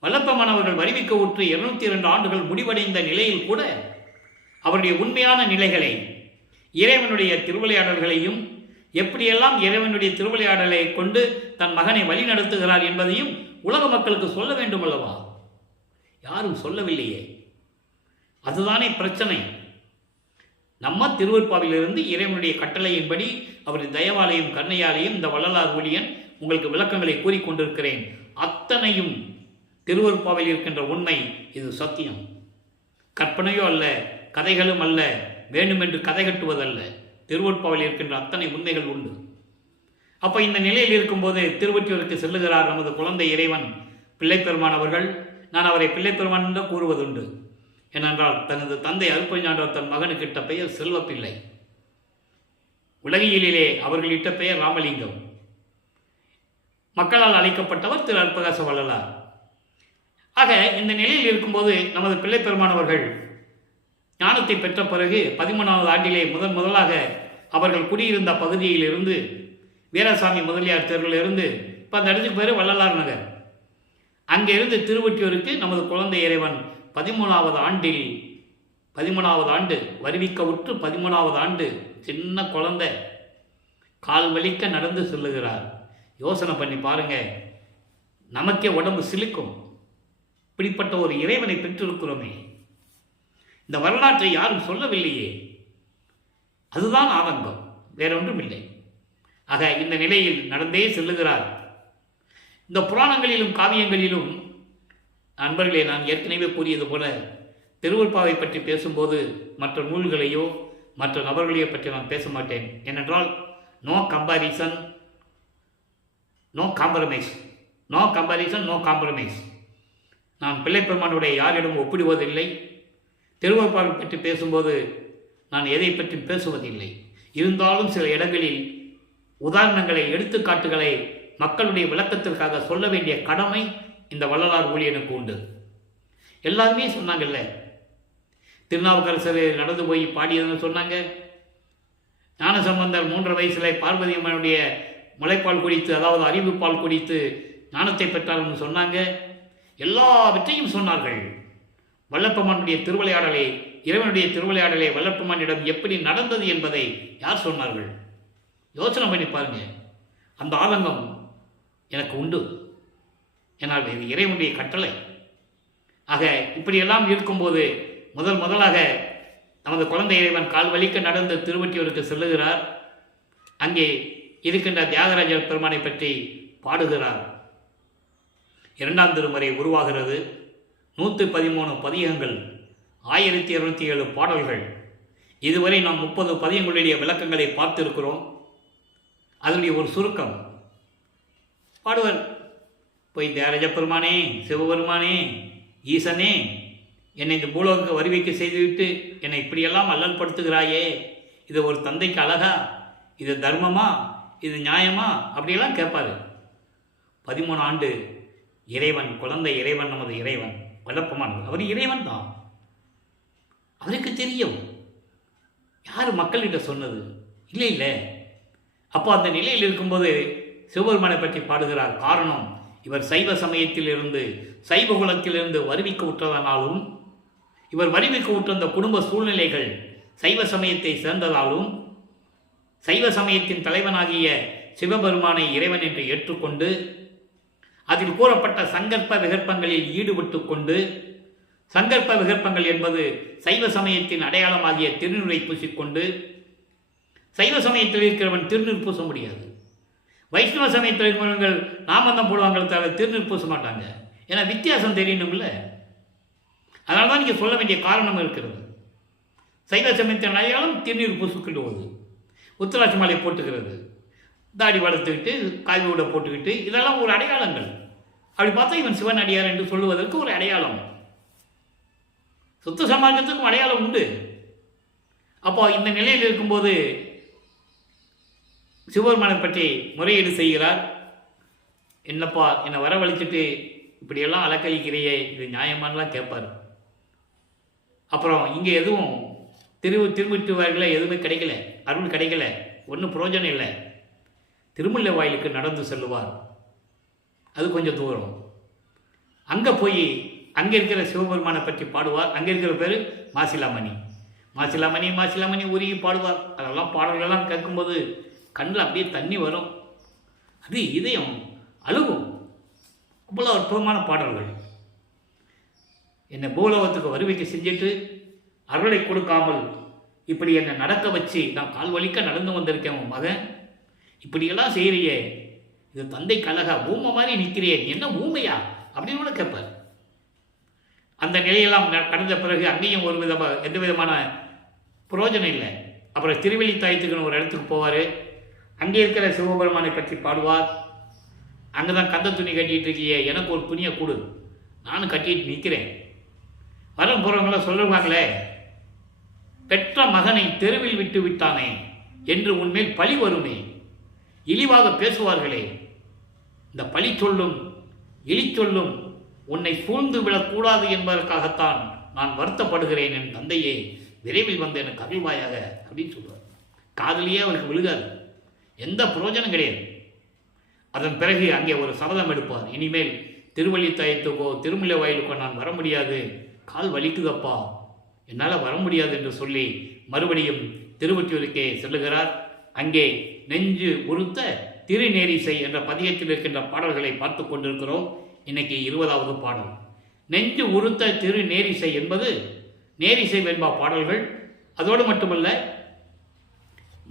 வல்லப்பமானவர்கள் வருவிக்க உற்று 202 ஆண்டுகள் முடிவடைந்த நிலையில் கூட அவருடைய உண்மையான நிலைகளை, இறைவனுடைய திருவிளையாடல்களையும் எப்படியெல்லாம் இறைவனுடைய திருவிளையாடலை கொண்டு தன் மகனை வழி நடத்துகிறார் என்பதையும் உலக மக்களுக்கு சொல்ல வேண்டும் அல்லவா? யாரும் சொல்லவில்லையே. அதுதானே பிரச்சனை. நம்ம திருவருட்பாவிலிருந்து இறைவனுடைய கட்டளையின்படி அவருடைய தயவாலையும் கருணையாலையும் இந்த வள்ளலார் ஊழியன் உங்களுக்கு விளக்கங்களை கூறிக்கொண்டிருக்கிறேன். அத்தனையும் திருவருட்பாவில் இருக்கின்ற உண்மை. இது சத்தியம். கற்பனையோ அல்ல, கதைகளும் அல்ல, வேண்டுமென்று கதை கட்டுவதல்ல. திருவருட்பாவில் இருக்கின்ற அத்தனை உண்மைகள் உண்டு. அப்போ இந்த நிலையில் இருக்கும்போது திருவொற்றியூருக்கு செல்லுகிறார் நமது குழந்தை இறைவன் பிள்ளைப்பெருமான் அவர்கள். நான் அவரை பிள்ளைப்பெருமான் தான் கூறுவதுண்டு. ஏனென்றால் தனது தந்தை அருப்பஞ்சாண்டவர் தன் மகனுக்கிட்ட பெயர் செல்வப்பிள்ளை, உலகியலிலே அவர்கள் இட்ட பெயர் ராமலிங்கம். மக்களால் அழைக்கப்பட்டவர் திரு அற்பகாச வள்ளலார். ஆக இந்த நிலையில் இருக்கும்போது நமது பிள்ளை பெருமானவர்கள் ஞானத்தை பெற்ற பிறகு 13வது ஆண்டிலே முதலாக அவர்கள் குடியிருந்த பகுதியிலிருந்து வீராசாமி முதலியார் தெருவிலிருந்து இப்போ அந்த இடத்துக்கு பேர் வள்ளலார் நகர், அங்கிருந்து திருவொற்றியூருக்கு நமது குழந்தை இறைவன் 13வது ஆண்டு வருவிக்க உற்று 13வது ஆண்டு சின்ன குழந்தை கால் வலிக்க நடந்து செல்லுகிறார். யோசனை பண்ணி பாருங்க, நமக்கே உடம்பு சிலிக்கும். இப்படிப்பட்ட ஒரு இறைவனை பெற்றிருக்கிறோமே, இந்த வரலாற்றை யாரும் சொல்லவில்லையே, அதுதான் ஆதங்கம், வேறொன்றும் இல்லை. ஆக இந்த நிலையில் நடந்தே செல்லுகிறார். இந்த புராணங்களிலும் காவியங்களிலும் நண்பர்களே, நான் ஏற்கனவே கூறியது போல திருவருட்பாவை பற்றி பேசும்போது மற்ற நூல்களையோ மற்ற நபர்களையோ பற்றி நான் பேச மாட்டேன். ஏனென்றால் நோ கம்பாரிசன், நோ காம்ப்ரமைஸ். நான் பிள்ளைப்பெருமானுடைய யாரிடம் ஒப்பிடுவதில்லை. திருவருட்பாவை பற்றி பேசும்போது நான் எதை பற்றி பேசுவதில்லை. இருந்தாலும் சில இடங்களில் உதாரணங்களை, எடுத்துக்காட்டுகளை மக்களுடைய விளக்கத்திற்காக சொல்ல வேண்டிய கடமை இந்த வள்ளலார் ஊழியனுக்கு உண்டு. எல்லாருமே சொன்னாங்கல்ல, திருநாவுக்கரசர் நடந்து போய் பாடியதுன்னு சொன்னாங்க. ஞானசம்பந்தர் 3 வயசில் பார்வதி அம்மனுடைய முளைப்பால் குடித்து, அதாவது அறிவுப்பால் குடித்து ஞானத்தை பெற்றார்னு சொன்னாங்க. எல்லாவற்றையும் சொன்னார்கள். வல்லப்பெருமானுடைய திருவிளையாடலை, இறைவனுடைய திருவிளையாடலை வல்லப்பெருமானிடம் எப்படி நடந்தது என்பதை யார் சொன்னார்கள்? யோசனை பண்ணி பாருங்க. அந்த ஆதங்கம் எனக்கு உண்டு. ஏன்னால் இது இறைவனுடைய கட்டளை. ஆக இப்படியெல்லாம் இருக்கும்போது முதலாக நமது குழந்தை இறைவன் கால் வலிக்க நடந்து திருவொற்றியூருக்கு செல்லுகிறார். அங்கே இருக்கின்ற தியாகராஜர் பெருமானை பற்றி பாடுகிறார். 2ஆம் திருமுறை உருவாகிறது. 113 பதிகங்கள், 1207 பாடல்கள். இதுவரை நாம் 30 பதிகங்களுடைய விளக்கங்களை பார்த்திருக்கிறோம். அதனுடைய ஒரு சுருக்கம் பாடுவர். போய் தியாகராஜ பெருமானே, சிவபெருமானே, ஈசனே, என்னை இந்த பூலோக வருவிக்க செய்துவிட்டு என்னை இப்படியெல்லாம் அல்லல் படுத்துகிறாயே, இது ஒரு தந்தைக்கு அழகா? இது தர்மமா? இது நியாயமா? அப்படியெல்லாம் கேட்பார். 13 ஆண்டு இறைவன், குழந்தை இறைவன், நமது இறைவன் வல்லப்பெருமான், அவர் இறைவன் தான். அவருக்கு தெரியும். யார் மக்கள்கிட்ட சொன்னது? இல்லை. அப்போ அந்த நிலையில் இருக்கும்போது சிவபெருமானை பற்றி பாடுகிறார். காரணம், இவர் சைவ சமயத்திலிருந்து, சைவ குலத்திலிருந்து வருவிக்க உற்றதனாலும், இவர் வருவிக்க உற்ற அந்த குடும்ப சூழ்நிலைகள் சைவ சமயத்தை சேர்ந்ததாலும், சைவ சமயத்தின் தலைவனாகிய சிவபெருமானை இறைவன் என்று ஏற்றுக்கொண்டு அதில் கூறப்பட்ட சங்கற்ப விகற்பங்களில் ஈடுபட்டு கொண்டு, சங்கற்ப விகற்பங்கள் என்பது சைவ சமயத்தின் அடையாளமாகிய திருநீரை பூசிக்கொண்டு, சைவ சமயத்தில் இருக்கிறவன் திருநீர் பூச முடியாது. வைஷ்ணவ சமயத்தில் இருக்கிறவர்கள் நாமந்தம் போடுவாங்களே தவிர திருநீர் பூச மாட்டாங்க. ஏன்னா வித்தியாசம் தெரியணும்ல. அதனால தான் நீங்கள் சொல்ல வேண்டிய காரணம் இருக்கிறது. சைவ சமயத்தின் அடையாளம் திருநீர் பூசிக்கிடுவது, உத்தராட்சி மாலை போட்டுக்கிறது, தாடி வளர்த்துக்கிட்டு, காவி உடை போட்டுக்கிட்டு, இதெல்லாம் ஒரு அடையாளங்கள். அப்படி பார்த்தா இவன் சிவன் அடியார் என்று சொல்லுவதற்கு ஒரு அடையாளம். சுத்த சமாஜத்துக்கும் அடையாளம் உண்டு. அப்போ இந்த நிலையில் இருக்கும்போது சிவபெருமானை பற்றி முறையீடு செய்கிறார். என்னப்பா, என்னை வரவழைச்சிட்டு இப்படியெல்லாம் அலக்கழிக்கிறையே, இது நியாயமானலாம் கேட்பார். அப்புறம் இங்கே எதுவும் திருமுற்றுவார்களை எதுவுமே கிடைக்கல, அருள் கிடைக்கல, ஒன்றும் பிரயோஜனம் இல்லை. திருமுல்லை வாயிலுக்கு நடந்து செல்லுவார். அது கொஞ்சம் தூரம். அங்கே போய் அங்கே இருக்கிற சிவபெருமானை பற்றி பாடுவார். அங்கே இருக்கிற பேர் மாசிலாமணி உருகி பாடுவார். அதெல்லாம் பாடல்கள்லாம் கேட்கும்போது கண்ணில் அப்படியே தண்ணி வரும். அது இதயம் அழுகும். அவ்வளோ அற்புதமான பாடல்கள். என்னை பூலோகத்துக்கு வருவிக்க செஞ்சுட்டு அருளை கொடுக்காமல் இப்படி என்னை நடக்க வச்சு நான் கால் வலிக்க நடந்து வந்திருக்கேன். உன் மகன் இப்படியெல்லாம் செய்கிறியே, இது தந்தைக்கு அழகா? ஊமை மாதிரி நிற்கிறியே, என்ன ஊமையா அப்படின்னு கூட கேட்பார். அந்த நிலையெல்லாம் கடந்த பிறகு அங்கேயும் எந்த விதமான புரோஜனம் இல்லை. அப்புறம் திருவெளித்தாயத்துக்குன்னு ஒரு இடத்துக்கு போவார். அங்கே இருக்கிற சிவபெருமானை பற்றி பாடுவார். அங்கே தான் கந்த துணி கட்டிகிட்டு இருக்கியே, எனக்கு ஒரு துணியை கொடு, நானும் கட்டிட்டு நிற்கிறேன். வரம் போறவங்கள சொல்லுவாங்களே, பெற்ற மகனை தெருவில் விட்டு விட்டானே என்று உன்மேல் பழி வருமே, இழிவாக பேசுவார்களே, இந்த பழி சொல்லும் இழி சொல்லும் உன்னை சூழ்ந்து விடக்கூடாது என்பதற்காகத்தான் நான் வருத்தப்படுகிறேன். என் தந்தையே, விரைவில் வந்து எனக்கு அருள்வாயாக அப்படின்னு சொல்லுவார். காதலியே அவருக்கு விழுகாது, எந்த பிரயோஜனம் கிடையாது. அதன் பிறகு அங்கே ஒரு சபதம் எடுப்பார். இனிமேல் திருவள்ளித்தாயத்துக்கோ திருமலை வாயிலுக்கோ நான் வர முடியாது, கால் வலிக்குதப்பா, என்னால் வர முடியாது என்று சொல்லி மறுபடியும் திருவொற்றியூருக்கே செல்லுகிறார். அங்கே நெஞ்சு உறுத்த திருநேரிசை என்ற பதியத்தில் இருக்கின்ற பாடல்களை பார்த்து கொண்டிருக்கிறோம். இன்னைக்கு 20வது பாடல். நெஞ்சு உறுத்த திருநேரிசை என்பது நேரிசை வெண்பா பாடல்கள். அதோடு மட்டுமல்ல,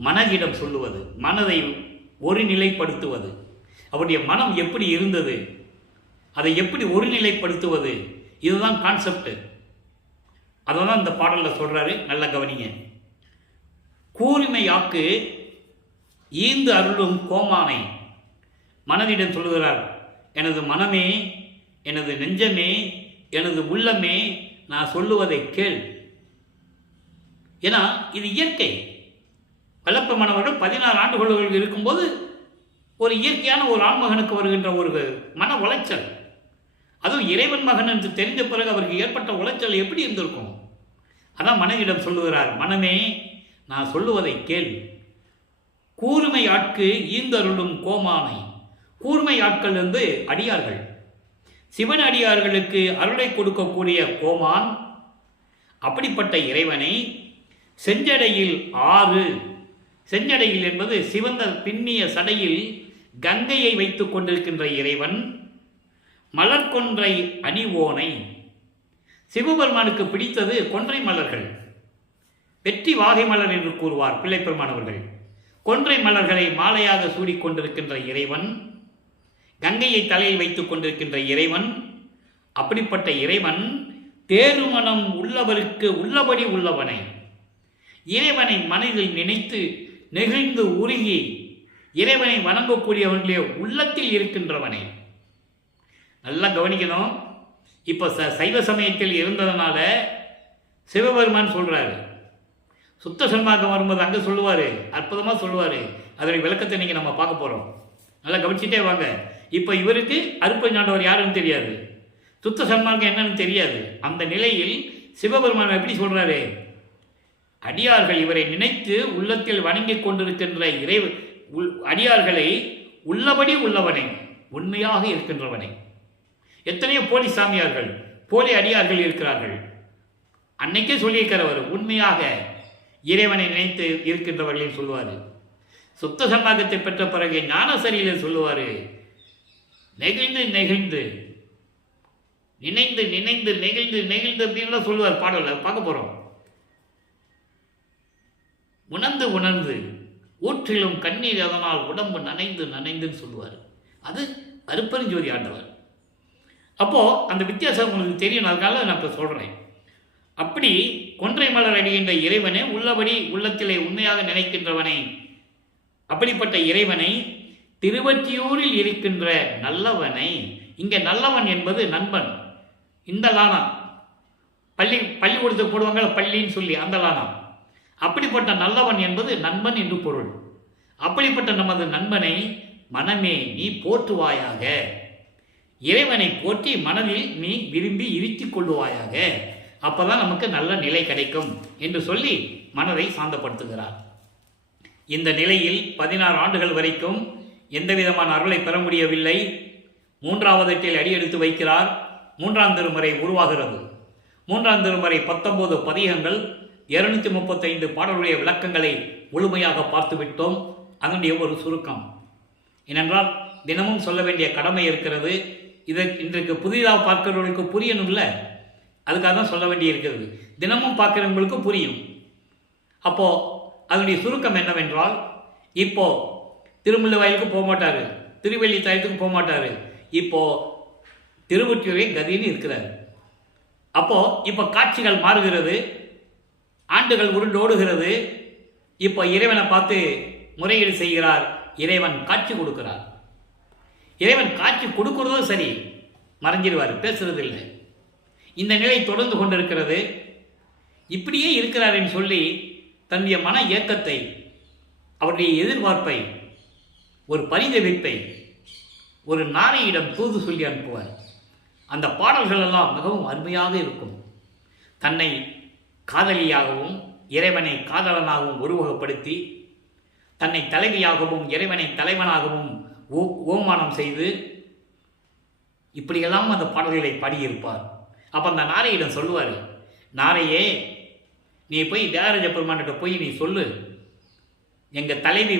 மனதிடம் சொல்லுவது, மனதை ஒருநிலைப்படுத்துவது, அவருடைய மனம் எப்படி இருந்தது, அதை எப்படி ஒருநிலைப்படுத்துவது, இதுதான் கான்செப்ட். அதை தான் இந்த பாடலில் சொல்றாரு. நல்ல கவனிங்க. கூர்மையாக்கு ஈந்து அருளும் கோமானை மனதிடம் சொல்லுகிறார். எனது மனமே, எனது நெஞ்சமே, எனது உள்ளமே, நான் சொல்லுவதை கேள். ஏன்னா இது இயற்கை. வல்லப்ப மனவர்கள் 16 ஆண்டுகள் இருக்கும்போது ஒரு இயற்கையான ஒரு ஆண்மகனுக்கு வருகின்ற ஒரு மன உளைச்சல், அதுவும் இறைவன் மகன் என்று தெரிந்த பிறகு அவருக்கு ஏற்பட்ட உளைச்சல் எப்படி இருந்திருக்கும்? அதான் மனைவியிடம் சொல்லுகிறார், மனமே நான் சொல்லுவதை கேள். கூர்மை ஆட்கு ஈந்தருளும் கோமானை. கூர்மை ஆட்கள் வந்து அடியார்கள், சிவன் அடியார்களுக்கு அருளை கொடுக்கக்கூடிய கோமான். அப்படிப்பட்ட இறைவனை செஞ்சடையில் 6, செஞ்சடையில் என்பது சிவந்த பின்னிய சடையில் கங்கையை வைத்துக் கொண்டிருக்கின்ற இறைவன். மலர்கொன்றை அணிவோனை. சிவபெருமானுக்கு பிடித்தது கொன்றை மலர்கள், வெற்றி வாகை மலர் என்று கூறுவார் பிள்ளைப்பெருமான் அவர்கள். கொன்றை மலர்களை மாலையாக சூடிக்கொண்டிருக்கின்ற இறைவன், கங்கையை தலையில் வைத்துக் கொண்டிருக்கின்ற இறைவன். அப்படிப்பட்ட இறைவன் தேருமனம் உள்ளவருக்கு உள்ளபடி உள்ளவனை, இறைவனை மனதில் நினைத்து நெகிழ்ந்து உருகி இறைவனை வணங்கக்கூடியவர்களே உள்ளத்தில் இருக்கின்றவனை. நல்லா கவனிக்கணும். இப்போ சைவ சமயத்தில் இருந்ததுனால சிவபெருமான் சொல்றாரு. சுத்த சன்மார்க்கம் வரும்போது அங்கே சொல்லுவார், அற்புதமாக சொல்லுவார். அதனுடைய விளக்கத்தை நீங்கள் நம்ம பார்க்க போகிறோம். நல்லா கவனிச்சுட்டே வாங்க. இப்போ இவருக்கு அருட்பெருஞ்சாண்டவர் யாருன்னு தெரியாது, சுத்த சன்மார்க்கம் என்னன்னு தெரியாது. அந்த நிலையில் சிவபெருமான் எப்படி சொல்றாரு, அடியார்கள் இவரை நினைத்து உள்ளத்தில் வணங்கிக் கொண்டிருக்கின்ற அடியார்களை உள்ளபடி உள்ளவனை, உண்மையாக இருக்கின்றவனை. எத்தனையோ போலி சாமியார்கள், போலி அடியார்கள் இருக்கிறார்கள். அன்னைக்கே சொல்லியிருக்கிறவர் உண்மையாக இறைவனை நினைத்து இருக்கின்றவர்களையும் சொல்லுவார். சுத்த சன்மார்க்கத்தை பெற்ற பிறகு ஞானசரியில சொல்லுவார், நெகிழ்ந்து நெகிழ்ந்து நினைந்து நினைந்து நெகிழ்ந்து நெகிழ்ந்து அப்படின்னு சொல்லுவார். பாடல் பார்க்க போறோம். உணர்ந்து உணர்ந்து ஊற்றிலும் கண்ணீர் அதனால் உடம்பு நனைந்து நனைந்துன்னு சொல்லுவார். அது அருட்பெருஞ்சோதி ஆண்டவர். அப்போ அந்த வித்தியாசம் உங்களுக்கு தெரியும், அதனால நான் இப்போ சொல்றேன். அப்படி கொன்றை மலர் அடிகின்ற இறைவனை உள்ளபடி உள்ளத்திலே உண்மையாக நினைக்கின்றவனை, அப்படிப்பட்ட இறைவனை திருவொற்றியூரில் இருக்கின்ற நல்லவனை. இங்கே நல்லவன் என்பது நண்பன். இந்த லானா பள்ளிக்கூடத்துக்கு போடுவாங்க பள்ளின்னு சொல்லி, அந்த லானா. அப்படிப்பட்ட நல்லவன் என்பது நண்பன் என்று பொருள். அப்படிப்பட்ட நமது நண்பனை மனமே நீ போற்றுவாயாக, இறைவனை போற்றி மனதில் நீ விரும்பி இருத்திக் கொள்ளுவாயாக, அப்பதான் நமக்கு நல்ல நிலை கிடைக்கும் என்று சொல்லி மனதை சாந்தப்படுத்துகிறார். இந்த நிலையில் 16 ஆண்டுகள் வரைக்கும் எந்த விதமான அருளை பெற முடியவில்லை. 3வது எட்டில் அடியெடுத்து வைக்கிறார். 3ஆம் திருமுறை உருவாகிறது. 3ஆம் திருமுறை 19 பதிகங்கள், 235 பாடலுடைய விளக்கங்களை முழுமையாக பார்த்துவிட்டோம். அதனுடைய ஒரு சுருக்கம் ஏனென்றால் தினமும் சொல்ல வேண்டிய கடமை இருக்கிறது. இதை இன்றைக்கு புதிதாக பார்க்கிறவர்களுக்கு புரியணும்ல, அதுக்காக தான் சொல்ல வேண்டி இருக்கிறது. தினமும் பார்க்கிறவங்களுக்கு புரியும். அப்போ அதனுடைய சுருக்கம் என்னவென்றால், இப்போ திருமுல்லை வயலுக்கு போக மாட்டாரு, திருவெள்ளி தாயத்துக்கு போக மாட்டாரு, இப்போ திருவொற்றியூரே கதின்னு இருக்கிறார். அப்போ இப்போ காட்சிகள் மாறுகிறது, ஆண்டுகள் உருண்டோடுகிறது. இப்போ இறைவனை பார்த்து முறையீடு செய்கிறார். இறைவன் காட்சி கொடுக்கிறார். இறைவன் காட்சி கொடுக்கிறதும் சரி, மறைஞ்சிருவார், பேசுறது இல்லை. இந்த நிலை தொடர்ந்து கொண்டிருக்கிறது. இப்படியே இருக்கிறாருன்னு சொல்லி தன்னுடைய மன இயக்கத்தை, அவருடைய எதிர்பார்ப்பை, ஒரு பரிதவிப்பை ஒரு நாரையிடம் தூது சொல்லி அனுப்புவார். அந்த பாடல்கள் எல்லாம் மிகவும் அருமையாக இருக்கும். தன்னை காதலியாகவும் இறைவனை காதலனாகவும் உருவகப்படுத்தி, தன்னை தலைவியாகவும் இறைவனை தலைவனாகவும் ஓமானம் செய்து இப்படியெல்லாம் அந்த பாடல்களை பாடியிருப்பார். அப்போ அந்த நாரையிடம் சொல்லுவார், நாரையே, நீ போய் தியாகராஜ பெருமான்கிட்ட போய் நீ சொல்லு, எங்கள் தலைவி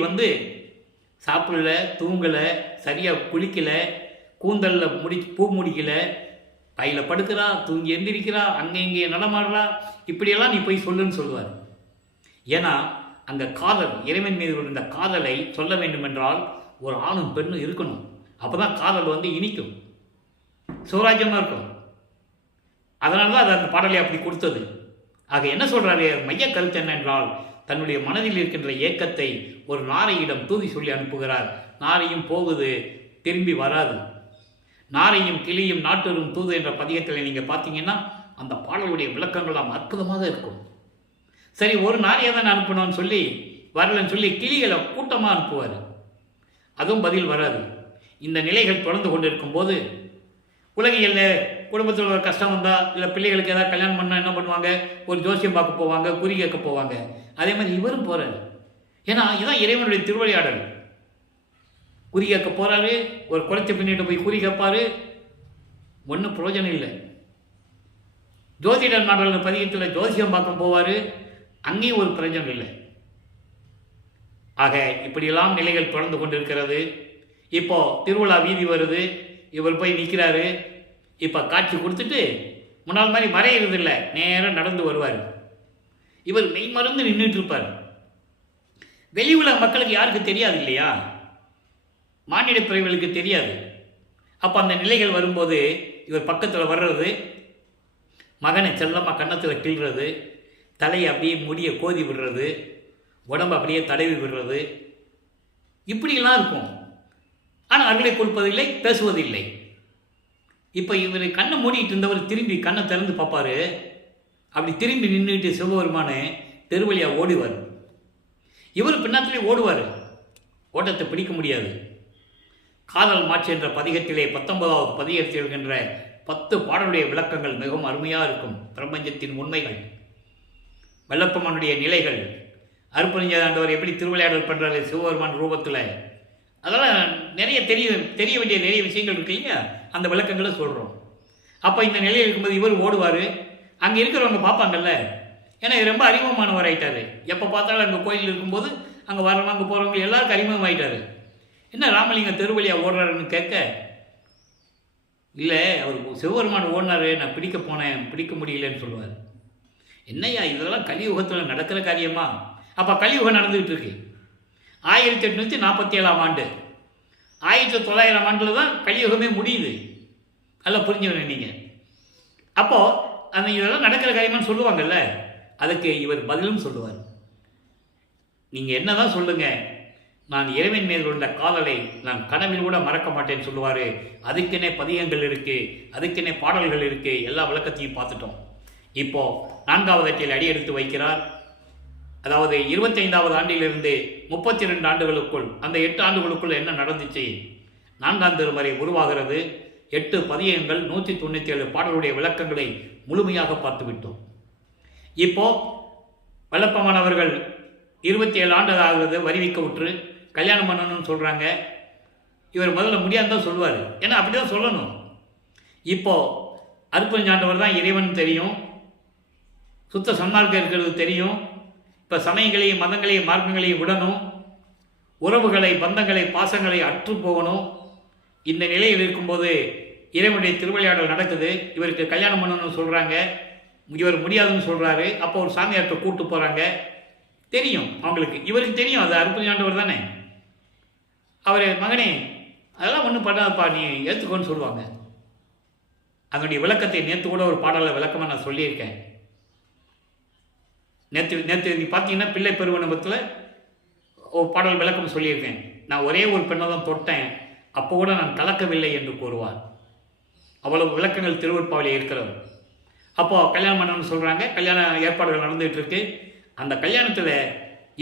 சாப்பிடல, தூங்கலை, சரியாக குளிக்கலை, கூந்தலில் பூ முடிக்கலை, பையில் படுக்கிறா, தூங்கி எந்திரிக்கிறா, அங்கே இங்கே நடமாடுறா, இப்படியெல்லாம் நீ போய் சொல்லுன்னு சொல்லுவார். ஏன்னா அங்கே காதல், இறைவன் மீது இருந்த காதலை சொல்ல வேண்டுமென்றால் ஒரு ஆணும் பெண்ணும் இருக்கணும். அப்போ தான் காதல் இனிக்கும், சுவராஜ்யமாக இருக்கும். அதனால தான் அது அந்த பாடலை அப்படி கொடுத்தது. ஆக என்ன சொல்கிறாரு, மைய கருத்து என்னென்றால், தன்னுடைய மனதில் இருக்கின்ற ஏக்கத்தை ஒரு நாரையிடம் தூதி சொல்லி அனுப்புகிறார். நாரையும் போகுது, திரும்பி வராது. நாரையும் கிளியும் நாட்டரும் தூது என்ற பதிகத்தில் நீங்கள் பார்த்தீங்கன்னா அந்த பாடலுடைய விளக்கங்கள்லாம் அற்புதமாக இருக்கும். சரி, ஒரு நாரையை தான் அனுப்பணும்னு சொல்லி வரலன்னு சொல்லி கிளிகளை கூட்டமாக அனுப்புவார். அதுவும் பதில் வராது. இந்த நிலைகள் தொடர்ந்து கொண்டு இருக்கும்போது உலகியலில் குடும்பத்தில் ஒரு கஷ்டம் வந்தால், இல்லை பிள்ளைகளுக்கு ஏதாவது கல்யாணம் பண்ணால் என்ன பண்ணுவாங்க, ஒரு ஜோசியம் பார்க்க போவாங்க, குறி கேட்க போவாங்க. அதே மாதிரி இவரும் போகிறார். ஏன்னா இதுதான் இறைவனுடைய திருவிளையாடல். குறி கேட்க போகிறாரு, ஒரு குறைச்சி பின்னிட்டு போய் குறி கேட்பார், ஒன்றும் பிரயோஜனம் இல்லை. ஜோதிடர் நாடக பதிகத்தில் ஜோசியம் பார்க்க போவார், அங்கேயும் ஒரு பிரயோஜனம் இல்லை. ஆக இப்படியெல்லாம் நிலைகள் தொடர்ந்து கொண்டிருக்கிறது. இப்போ திருவிழா வீதி வருது, இவர் போய் நிற்கிறாரு. இப்போ காட்சி கொடுத்துட்டு முன்னால் மாதிரி மறையிறது இல்லை, நேராக நடந்து வருவார். இவர் மெய் மறந்து நின்றுட்டு இருப்பார். வெளி உலக மக்களுக்கு யாருக்கு தெரியாது இல்லையா, மானிட பிறவிகளுக்கு தெரியாது. அப்போ அந்த நிலைகள் வரும்போது இவர் பக்கத்தில் வர்றது, மகனை செல்லமாக கன்னத்தில் கிள்றது, தலையை அப்படியே முடியை கோதி விடுறது, உடம்பு அப்படியே தடவி விடுறது, இப்படியெல்லாம் இருக்கும். ஆனால் அருளை கொடுப்பதில்லை, பேசுவதில்லை. இப்போ இவர் கண்ணை மூடிக்கிட்டு இருந்தவர் திரும்பி கண்ணை திறந்து பார்ப்பார். அப்படி திரும்பி நின்றுட்டு சிவபெருமான தெருவழியாக ஓடுவார். இவர் பின்னத்திலே ஓடுவார், ஓட்டத்தை பிடிக்க முடியாது. காதல் மாட்சி என்ற பதிகத்திலே 19வது பதிகத்தில் இருக்கின்ற 10 பாடலுடைய விளக்கங்கள் மிகவும் அருமையாக இருக்கும். பிரபஞ்சத்தின் உண்மைகள், வல்லப்பம்மனுடைய நிலைகள், அருப்பறிஞர் எப்படி திருவிளையாடல் பண்ணுறாரு சிவபெருமான் ரூபத்தில், அதெல்லாம் நிறைய தெரிய வேண்டிய நிறைய விஷயங்கள் இருக்கு இல்லையா, அந்த விளக்கங்களை சொல்கிறோம். அப்போ இந்த நிலையில் இருக்கும்போது இவர் ஓடுவார். அங்கே இருக்கிறவங்க பார்ப்பாங்கல்ல, ஏன்னா இது ரொம்ப அறிமுகமானவர் ஆகிட்டார். எப்போ பார்த்தாலும் அங்கே கோயில் இருக்கும்போது அங்கே வரவங்க அங்கே போகிறவங்க எல்லாருக்கும் அறிமுகம் ஆகிட்டார். என்ன ராமலிங்கம் தெருவழியாக ஓடுறாருன்னு கேட்க, இல்லை அவர் சிவபெருமான் ஓடினார், நான் பிடிக்க போனேன், பிடிக்க முடியலன்னு சொல்லுவார். என்னையா இதெல்லாம் கலியுகத்தில் நடக்கிற காரியமா? அப்போ கலியுகம் நடந்துகிட்டு இருக்கு. 1847ஆம் ஆண்டு, 1900 ஆண்டில் தான் கலியுகமே முடியுது. நல்லா புரிஞ்சுக்கணும் நீங்கள். அப்போது அந்த இதெல்லாம் நடக்கிற காரியமானு சொல்லுவாங்கல்ல, அதுக்கு இவர் பதிலும் சொல்லுவார். நீங்கள் என்ன தான் சொல்லுங்கள், நான் இறைவன் மீது உள்ள காதலை நான் கனவில் கூட மறக்க மாட்டேன்னு சொல்லுவார். அதுக்கெனே பதிகங்கள் இருக்குது, அதுக்கெனே பாடல்கள் இருக்குது, எல்லா விளக்கத்தையும் பார்த்துட்டோம். இப்போது 4வது அட்டியில் அடி எடுத்து வைக்கிறார். அதாவது 25வது ஆண்டிலிருந்து 32 ஆண்டுகளுக்குள், அந்த 8 ஆண்டுகளுக்குள் என்ன நடந்துச்சு, 4ஆம் திருமறை உருவாகிறது. 8 பதிகங்கள், 197 பாடலுடைய விளக்கங்களை முழுமையாக பார்த்துவிட்டோம். இப்போ வல்லப்பம்மன் அவர்கள் 27 ஆண்டு ஆகிறது, வரிவிக்க விட்டு கல்யாணம் பண்ணணும்னு சொல்கிறாங்க. இவர் முதல்ல முடியாதுதான் சொல்லுவார், ஏன்னா அப்படி தான் சொல்லணும். இப்போது அருப்பஞ்சாண்டவர் தான் இறைவன் தெரியும், சுத்த சன்மார்க்கம் இருக்கிறது தெரியும். இப்போ சமயங்களையும் மதங்களையும் மார்க்கங்களையும் விடணும், உறவுகளை பந்தங்களை பாசங்களை அற்று போகணும். இந்த நிலையில் இருக்கும்போது இறைவனுடைய திருவிளையாடல் நடக்குது. இவருக்கு கல்யாணம் பண்ணணும்னு சொல்கிறாங்க, இவர் முடியாதுன்னு சொல்கிறாரு. அப்போ ஒரு சாமியார்கிட்ட கூப்பிட்டு போகிறாங்க. தெரியும் அவங்களுக்கு, இவருக்கு தெரியும் அது அருப்பஞ்சாண்டவர் தானே. அவர் மகனே அதெல்லாம் ஒன்றும் பண்ணாதப்பா, நீ ஏற்றுக்கோன்னு சொல்லுவாங்க. அதனுடைய விளக்கத்தை நேற்று கூட ஒரு பாடலில் விளக்கமாக நான் சொல்லியிருக்கேன். நேற்று நீ பார்த்தீங்கன்னா பிள்ளை பெருவனபத்தில் ஒரு பாடல் விளக்கம் சொல்லியிருக்கேன். நான் ஒரே ஒரு பெண்ணை தான் தொட்டேன், அப்போ கூட நான் கலக்கவில்லை என்று கூறுவார். அவ்வளவு விளக்கங்கள் திருவருட்பாவிலே இருக்கிறது. அப்போது கல்யாணம் பண்ணணும்னு சொல்கிறாங்க. கல்யாண ஏற்பாடுகள் நடந்துகிட்டு இருக்கு. அந்த கல்யாணத்தில்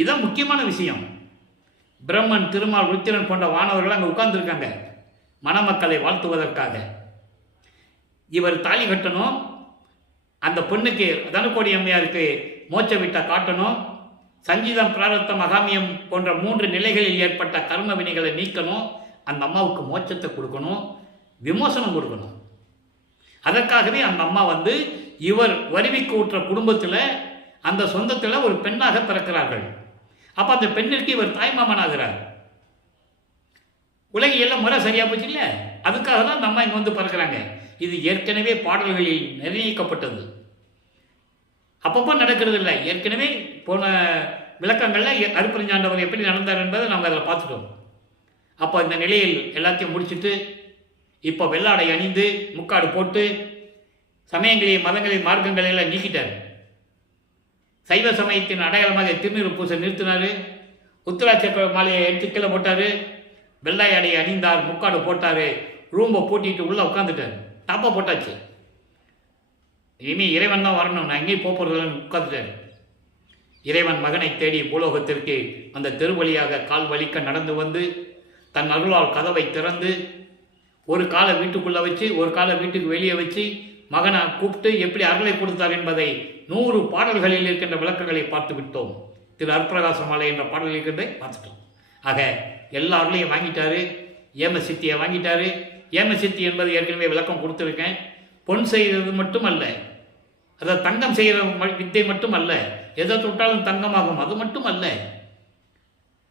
இதான் முக்கியமான விஷயம். பிரம்மன், திருமால், ருத்திரன் போன்ற வானவர்கள் அங்கே உட்கார்ந்துருக்காங்க மணமக்களை வாழ்த்துவதற்காக. இவர் தாலி கட்டணும், அந்த பெண்ணுக்கு தனுக்கோடி அம்மையாருக்கு மோட்ச விட்டா காட்டணும், சங்கீதம், பிராரத்தம், அகாமியம் போன்ற 3 நிலைகளில் ஏற்பட்ட கர்ம வினைகளை நீக்கணும், அந்த அம்மாவுக்கு மோட்சத்தை கொடுக்கணும், விமோசனம் கொடுக்கணும். அதற்காகவே அந்த அம்மா இவர் வருவிக்கு ஊற்ற குடும்பத்தில் அந்த சொந்தத்தில் ஒரு பெண்ணாக பிறக்கிறார்கள். அப்போ அந்த பெண்ணிற்கு இவர் தாய்மாமனாகிறார். உலகியெல்லாம் முறை சரியா போச்சு இல்லை? அதுக்காக தான் அந்த அம்மா இங்கே பிறக்கிறாங்க. இது ஏற்கனவே பாடல்களில் நிர்ணயிக்கப்பட்டது, அப்பப்போ நடக்கிறது இல்லை. ஏற்கனவே போன விளக்கங்களில் அருப்பெருஞ்சாண்டவர் எப்படி நடந்தார் என்பதை நாம் அதில் பார்த்துட்டோம். அப்போ இந்த நிலையில் எல்லாத்தையும் முடிச்சுட்டு இப்போ வெள்ளாடை அணிந்து முக்காடு போட்டு சமயங்களையும் மதங்களையும் மார்க்கங்களையெல்லாம் நீக்கிட்டார். சைவ சமயத்தின் அடையாளமாக திருநீர் பூசை நிறுத்தினார். உத்திராட்ச மாலையை எடுத்து கீழே போட்டார். வெள்ளாய் அடையை அணிந்தார், முக்காடு போட்டார், ரூம்பை பூட்டிட்டு உள்ளே உட்காந்துட்டார். டாப்பா போட்டாச்சு. இனிமேல் இறைவன் தான் வரணும், நான் எங்கேயும் போகிறதுன்னு உட்காந்துட்டார். இறைவன் மகனை தேடி பூலோகத்திற்கு அந்த தெருவழியாக கால் வலிக்க நடந்து தன் அருளால் கதவை திறந்து ஒரு காலை வீட்டுக்குள்ளே வச்சு ஒரு காலை வீட்டுக்கு வெளியே வச்சு மகனை கூப்பிட்டு எப்படி அருளை கொடுத்தார் என்பதை 100 பாடல்களில் இருக்கின்ற விளக்கங்களை பார்த்து விட்டோம். திரு அற்பரகாச மாலை என்ற பாடலில் இருக்கின்றதை பார்த்துட்டோம். ஆக எல்லா அருளையும் வாங்கிட்டாரு. ஏம சித்தியை வாங்கிட்டாரு. ஏம சித்தி என்பது ஏற்கனவே விளக்கம் கொடுத்துருக்கேன். பொன் செய்கிறது மட்டும் அல்ல, அதை தங்கம் செய்கிற வித்தை மட்டும் அல்ல, எதை தொட்டாலும் தங்கமாகும், அது மட்டும் அல்ல,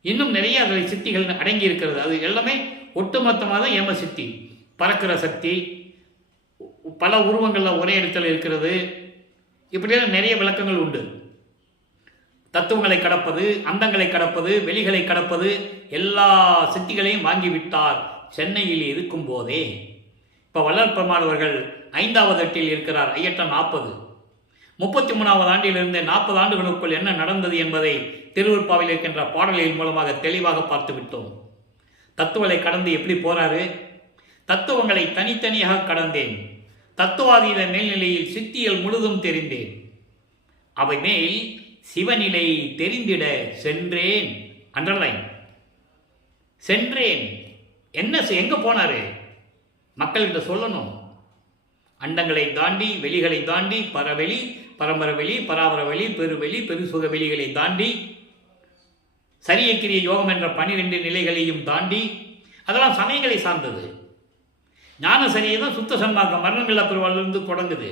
இன்னும் நிறைய அதில் சித்திகள் அடங்கி இருக்கிறது. அது எல்லாமே ஒட்டுமொத்தமாக தான் ஏம சித்தி. பறக்கிற சக்தி, பல உருவங்களில் ஒரே இடத்துல இருக்கிறது, இப்படியெல்லாம் நிறைய விளக்கங்கள் உண்டு. தத்துவங்களை கடப்பது, அந்தங்களை கடப்பது, வெளிகளை கடப்பது, எல்லா சித்திகளையும் வாங்கிவிட்டார் சென்னையில் இருக்கும் போதே. இப்போ வள்ளற்பெருமானவர்கள் 5வது எட்டில் இருக்கிறார். ஐயட்டம் 40. 33வது ஆண்டிலிருந்து 40 ஆண்டுகளுக்குள் என்ன நடந்தது என்பதை திருவருட்பாவில் இருக்கின்ற பாடல்களின் மூலமாக தெளிவாக பார்த்து விட்டோம். தத்துவங்களை கடந்து எப்படி போறாரு? தத்துவங்களை தனித்தனியாக கடந்தேன், தத்துவாதீத மேல்நிலையில் சித்தியல் முழுதும் தெரிந்தேன், அவை மேல் சிவநிலை தெரிந்திட சென்றேன். அண்டர்லைன், சென்றேன். என்ன எங்க போனாரு? மக்கள்கிட்ட சொல்லணும். அண்டங்களை தாண்டி, வெளிகளை தாண்டி, பரவெளி, பரம்பரவெளி, பராபரவெளி, பெருவெளி, பெருசுக வெளிகளை தாண்டி, சரியக்கிரிய யோகம் என்ற 12 நிலைகளையும் தாண்டி, அதெல்லாம் சமயங்களை சார்ந்தது. ஞான சரியை தான் சுத்த சன்மார்க்கம் மரணமில்லா பெருவாளிலிருந்து தொடங்குது.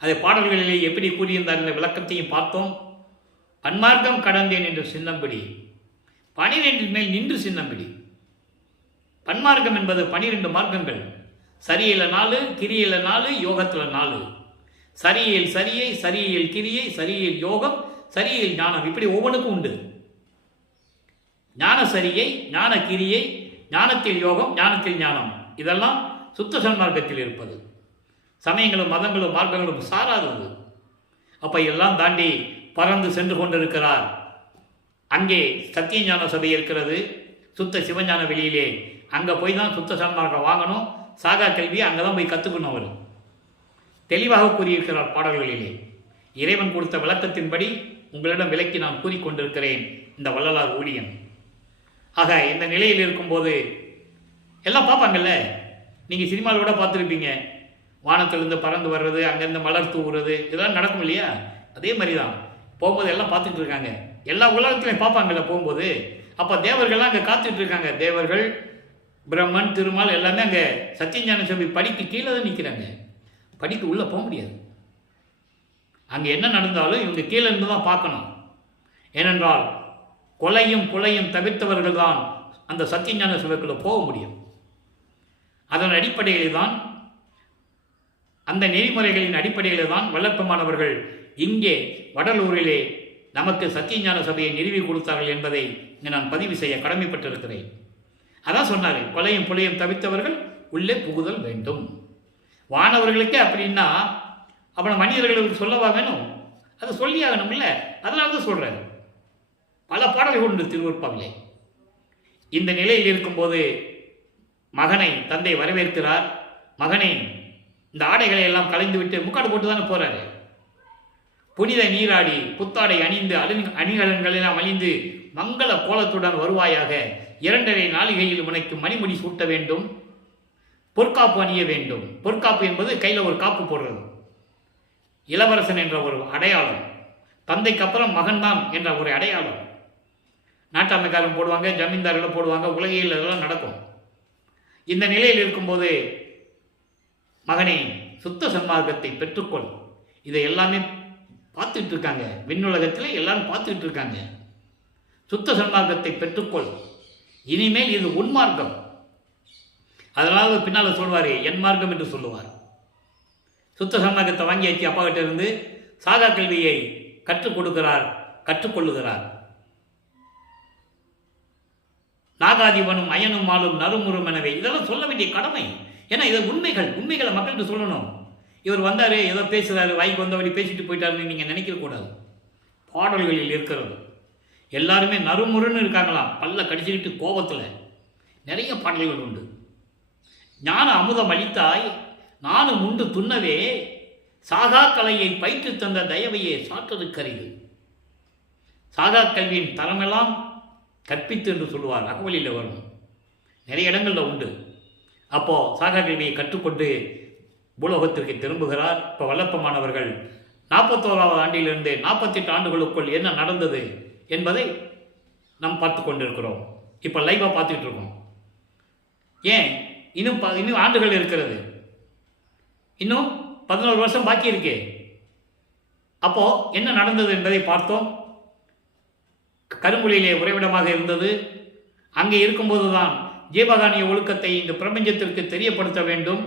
அதை பாடல்களிலே எப்படி கூறியிருந்தார் என்ற விளக்கத்தையும் பார்த்தோம். பன்மார்க்கம் கடந்தேன் என்று சின்னம்பிடி, 12 மேல் நின்று சின்னம்பிடி. பன்மார்க்கம் என்பது 12 மார்க்கங்கள். சரியில 4, கிரியில 4, யோகத்தில் 4. சரியில் சரியை, சரியில் கிரியை, சரியில் யோகம், சரியில் ஞானம், இப்படி ஒவ்வொன்றுக்கும் உண்டு. ஞான சரியை, ஞான கிரியை, ஞானத்தில் யோகம், ஞானத்தில் ஞானம், இதெல்லாம் சுத்த சன்மார்க்கத்தில் இருப்பது. சமயங்களும் மதங்களும் மார்க்கங்களும் சாராதது. அப்போ எல்லாம் தாண்டி பறந்து சென்று கொண்டிருக்கிறார். அங்கே சத்தியஞான சபை இருக்கிறது, சுத்த சிவஞான வெளியிலே. அங்கே போய் தான் சுத்த சன்மார்க்கம் வாங்கணும். சாகா கல்வியை அங்கே தான் போய் கற்றுக்கணும். அவர் தெளிவாக கூறியிருக்கிறார் பாடல்களிலே. இறைவன் கொடுத்த விளக்கத்தின்படி உங்களிடம் விளக்கி நான் கூறிக்கொண்டிருக்கிறேன் இந்த வள்ளலார் ஊழியன். ஆக இந்த நிலையில் இருக்கும்போது எல்லாம் பார்ப்பாங்கல்ல, நீங்கள் சினிமாவில் கூட பார்த்துருப்பீங்க. வானத்திலிருந்து பறந்து வர்றது, அங்கேருந்து மலர் தூவுறது, இதெல்லாம் நடக்கும் இல்லையா? அதே மாதிரி தான் போகும்போது எல்லாம் பார்த்துட்டு இருக்காங்க. எல்லா உலகத்திலையும் பார்ப்பாங்கல்ல போகும்போது. அப்போ தேவர்கள்லாம் அங்கே காத்துட்டு இருக்காங்க. தேவர்கள், பிரம்மன், திருமால் எல்லாமே அங்கே சத்தியஞான சபை படிக்கு கீழே தான் நிற்கிறாங்க. படிக்கு உள்ளே போக முடியாது. அங்கே என்ன நடந்தாலும் இவங்க கீழே இருந்து தான் பார்க்கணும். ஏனென்றால் கொலையும் புலையும் தவிர்த்தவர்கள் தான் அந்த சத்தியஞான சபைக்குள்ளே போக முடியும். அதன் அடிப்படையில் தான், அந்த நெறிமுறைகளின் அடிப்படையில் தான் வள்ளற்பெருமானவர்கள் இங்கே வடலூரிலே நமக்கு சத்தியஞான சபையை நிறுவி கொடுத்தார்கள் என்பதை இங்கே நான் பதிவு செய்ய கடமைப்பட்டிருக்கிறேன். அதான் சொன்னார், கொலையும் புலையும் தவிர்த்தவர்கள் உள்ளே புகுதல் வேண்டும். வானவர்களுக்கே அப்படின்னா அப்புறம் மனிதர்களுக்கு சொல்லவா வேணும்? அதை சொல்லி ஆகணும் இல்லை? அதனால தான் சொல்கிறார். பல பாடல்கள் உண்டு திருவருட்பாவிலே. இந்த நிலையில் இருக்கும்போது மகனை தந்தை வரவேற்கிறார். மகனை இந்த ஆடைகளை எல்லாம் கலைந்து விட்டு முக்காடு போட்டு தானே போறாரு. புனித நீராடி புத்தாடை அணிந்து அணிகலன்கள் எல்லாம் அணிந்து மங்கள கோலத்துடன் வருவாயாக. 2.5 நாளிகையில் உனக்கு மணிமுடி சூட்ட வேண்டும், பொற்காப்பு அணிய வேண்டும். பொற்காப்பு என்பது கையில் ஒரு காப்பு போடுறது, இளவரசன் என்ற ஒரு அடையாளம், தந்தைக்கு அப்புறம் மகன்தான் என்ற ஒரு அடையாளம். நாட்டாமைக்காரன் போடுவாங்க, ஜமீன்தார்கள் போடுவாங்க, உலகில் இதெல்லாம் நடக்கும். இந்த நிலையில் இருக்கும்போது மகனே சுத்த சன்மார்க்கத்தை பெற்றுக்கொள். இதை எல்லாமே பார்த்துட்டு இருக்காங்க, விண்ணுலகத்தில் எல்லாரும் பார்த்துட்டு இருக்காங்க. சுத்த சன்மார்க்கத்தை பெற்றுக்கொள், இனிமேல் இது உன்மார்க்கம். அதனால பின்னால் சொல்வார் என் மார்க்கம் என்று சொல்லுவார். சுத்த சன்மார்க்கத்தை வாங்கியாச்சு அப்பா கிட்ட இருந்து சாகா கல்வியை கற்றுக் கொடுக்கிறார், கற்றுக்கொள்ளுகிறார். நாகாதிபனும் அயனும் ஆளும் நறுமுறும் எனவே இதெல்லாம் சொல்ல வேண்டிய கடமை. ஏன்னா இது உண்மைகளை மக்களுக்கு சொல்லணும். இவர் வந்தார் ஏதோ பேசுகிறாரு, வாய்க்கு வந்தபடி பேசிட்டு போயிட்டாருன்னு நீங்கள் நினைக்கக்கூடாது. பாடல்களில் இருக்கிறது எல்லாருமே நறுமுறுன்னு இருக்காங்களாம், பல்ல கடிச்சுக்கிட்டு கோபத்தில். நிறைய பாடல்கள் உண்டு. ஞான அமுதம் அளித்தாய் நானும் உண்டு துண்ணவே, சாகா கலையை பயிற்று தந்த தயவையே சாற்றது கரிது. சாகா கல்வியின் தரமெல்லாம் கற்பித்து என்று சொல்லுவார், அகவலியில் வரும், நிறைய இடங்களில் உண்டு. அப்போது சாகா கல்வியை கற்றுக்கொண்டு பூலோகத்திற்கு திரும்புகிறார். இப்போ வல்லப்பமானவர்கள் 41வது ஆண்டிலிருந்து 48 ஆண்டுகளுக்குள் என்ன நடந்தது என்பதை நாம் பார்த்து கொண்டிருக்கிறோம். இப்போ லைவாக பார்த்துட்டு இருக்கோம். ஏன் இன்னும் ஆண்டுகள் இருக்கிறது, இன்னும் 11 வருஷம் பாக்கி இருக்கே. அப்போ என்ன நடந்தது என்பதை பார்த்தோம். கருங்குழியிலே உறைவிடமாக இருந்தது. அங்கே இருக்கும்போது தான் ஜீவகானிய ஒழுக்கத்தை இந்த பிரபஞ்சத்திற்கு தெரியப்படுத்த வேண்டும்,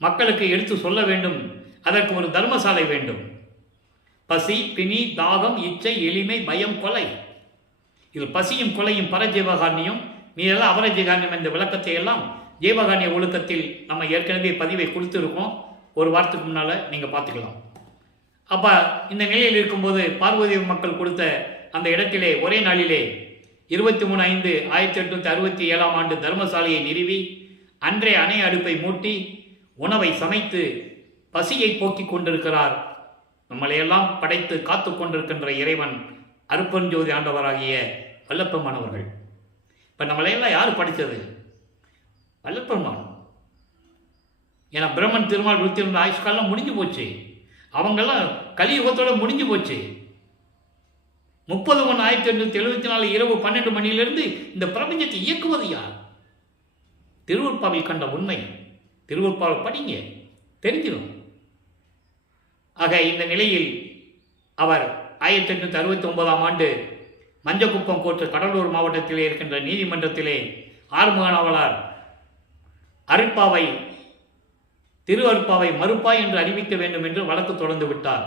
மக்களுக்கு எடுத்து சொல்ல வேண்டும். அதற்கு ஒரு தர்மசாலை வேண்டும். பசி, பிணி, தாகம், இச்சை, எளிமை, பயம், கொலை, இது பசியும் கொலையும் பரஜீவகாரணியம், மீதெல்லாம் அபரஜீகாரணியம் என்ற விளக்கத்தை எல்லாம் ஜீவகாரணிய ஒழுக்கத்தில் நம்ம ஏற்கனவே பதிவை கொடுத்துருக்கோம். ஒரு வாரத்துக்கு முன்னால் நீங்கள் பார்த்துக்கலாம். அப்போ இந்த நிலையில் இருக்கும்போது பார்வதி மக்கள் கொடுத்த அந்த இடத்திலே ஒரே நாளிலே 23/5/1867 தர்மசாலையை நிறுவி அன்றே அணை அடுப்பை மூட்டி உணவை சமைத்து பசியை போக்கிக் கொண்டிருக்கிறார். நம்மளையெல்லாம் படைத்து காத்து கொண்டிருக்கின்ற இறைவன் அருப்பஞ்சோதி ஆண்டவராகிய வல்லப்பெருமானவர்கள். இப்போ நம்மளையெல்லாம் யார் படித்தது? வல்லப்பெருமான். ஏன்னா பிரம்மன் திருமால் ருத்திரன் ஆயுஷ்காலம் முடிஞ்சு போச்சு. அவங்கெல்லாம் கலியுகத்தோட முடிஞ்சு போச்சு. 30/1/1874 இரவு 12 மணியிலிருந்து இந்த பிரபஞ்சத்தை இயக்குவது யார்? திருவருட்பாவில் கண்ட உண்மை. திருவருட்பாவை படிங்க, தெரிஞ்சிடும். ஆக இந்த நிலையில் அவர் 1869ஆம் ஆண்டு மஞ்சக்குப்பம் கோர்ட்டு கடலூர் மாவட்டத்திலே இருக்கின்ற நீதிமன்றத்திலே ஆறுமுக நாவலார் அருட்பாவை திருவருட்பாவை மறுப்பாய் என்று அறிவிக்க வேண்டும் என்று வழக்கு தொடர்ந்து விட்டார்.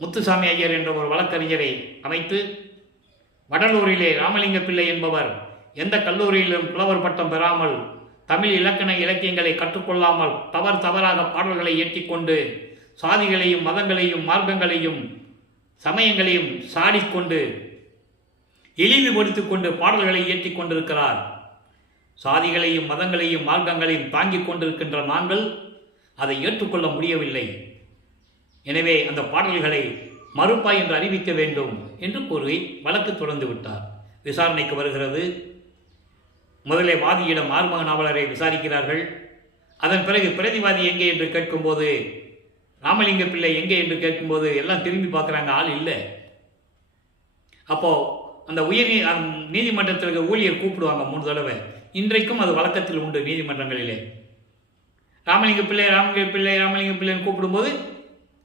முத்துசாமி ஐயர் என்ற ஒரு வழக்கறிஞரை அமைத்து வடலூரிலே ராமலிங்க பிள்ளை என்பவர் எந்த கல்லூரியிலும் புலவர் பட்டம் பெறாமல் தமிழ் இலக்கண இலக்கியங்களை கற்றுக்கொள்ளாமல் தவறாக பாடல்களை ஏற்றிக்கொண்டு சாதிகளையும் மதங்களையும் மார்க்கங்களையும் சமயங்களையும் சாடிக்கொண்டு இழிவுபடுத்திக் கொண்டு பாடல்களை ஏற்றி கொண்டிருக்கிறார். சாதிகளையும் மதங்களையும் மார்க்கங்களையும் தாங்கிக் கொண்டிருக்கின்ற நாங்கள் அதை ஏற்றுக்கொள்ள முடியவில்லை. எனவே அந்த பாடல்களை மறுப்பாய் என்று அறிவிக்க வேண்டும் என்று கூறி வழக்கு தொடர்ந்து விட்டார். விசாரணைக்கு வருகிறது. முதலே வாதியிடம் ஆறுமுக நாவலரை விசாரிக்கிறார்கள். அதன் பிறகு பிரதிவாதி எங்கே என்று கேட்கும்போது ராமலிங்க பிள்ளை எங்கே என்று கேட்கும்போது எல்லாம் திரும்பி பார்க்குறாங்க, ஆள் இல்லை. அப்போது அந்த நீதிமன்றத்திற்கு ஊழியர் கூப்பிடுவாங்க 3 தடவை. இன்றைக்கும் அது வழக்கத்தில் உண்டு நீதிமன்றங்களிலே. ராமலிங்க பிள்ளைன்னு கூப்பிடும்போது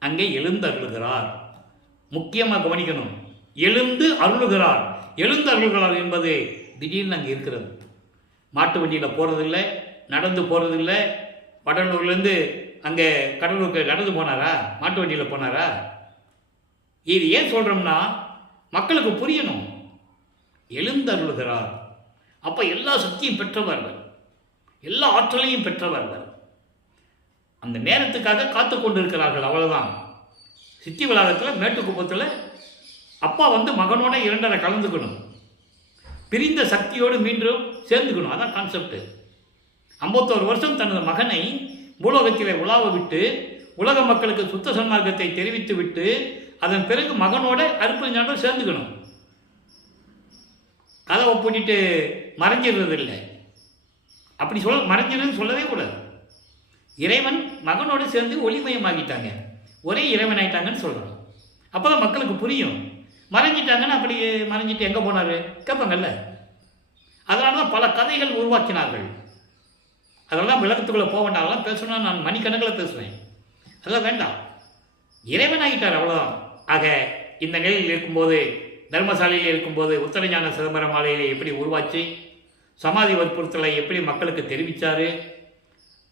அங்கே எழுந்து அருளுகிறார். முக்கியமாக கவனிக்கணும், எழுந்து அருளுகிறார். எழுந்து அருளுகிறார் என்பது திடீர்னு அங்கே இருக்கிறது. மாட்டு வண்டியில் போகிறதில்லை, நடந்து போகிறதில்லை. வடலூர்லேருந்து அங்கே கடலூருக்கு நடந்து போனாரா, மாட்டு வண்டியில் போனாரா? இது ஏன் சொல்கிறோம்னா மக்களுக்கு புரியணும். எழுந்தருளுகிறார். அப்போ எல்லா சக்தியும் பெற்றவர்கள், எல்லா ஆற்றலையும் பெற்றவர்கள் அந்த நேரத்துக்காக காத்து கொண்டு இருக்கிறார்கள். அவ்வளோதான். சித்தி வளாகத்தில் மேட்டுக்குப்பத்தில் அப்பா மகனோட 2.5 கலந்துக்கணும், பிரிந்த சக்தியோடு மீண்டும் சேர்ந்துக்கணும். அதான் கான்செப்ட். 51 வருஷம் தனது மகனை பூலோகத்திலே உலாவ விட்டு உலக மக்களுக்கு சுத்த சன்மார்க்கத்தை தெரிவித்து விட்டு அதன் பிறகு மகனோட அருட்பெருஞ்ஞானத்தோட சேர்ந்துக்கணும். கதவை பூட்டிட்டு மறைஞ்சிடுறது இல்லை. அப்படி மறைஞ்சிடுன்னு சொல்லவே கூடாது. இறைவன் மகனோடு சேர்ந்து ஒளிமயமாகிட்டாங்க, ஒரே இறைவன் ஆயிட்டாங்கன்னு சொல்லணும். அப்போ தான் மக்களுக்கு புரியும். மறைஞ்சிட்டாங்கன்னு அப்படி மறைஞ்சிட்டு எங்கே போனார் கேட்பாங்கல்ல. அதனால தான் பல கதைகள் உருவாக்கினார்கள். அதெல்லாம் விளக்கத்துக்குள்ளே போக வேண்டாம். அதெல்லாம் பேசணும்னா நான் மணிக்கணக்கில் பேசுவேன். அதெல்லாம் வேண்டாம். இறைவன் ஆகிட்டார், அவ்வளோதான். ஆக இந்த நிலையில் இருக்கும்போது, தர்மசாலையில் இருக்கும்போது உத்தரஞான சிதம்பர மாலையிலே எப்படி உருவாச்சு, சமாதி வற்புறுத்தலை எப்படி மக்களுக்கு தெரிவித்தார்,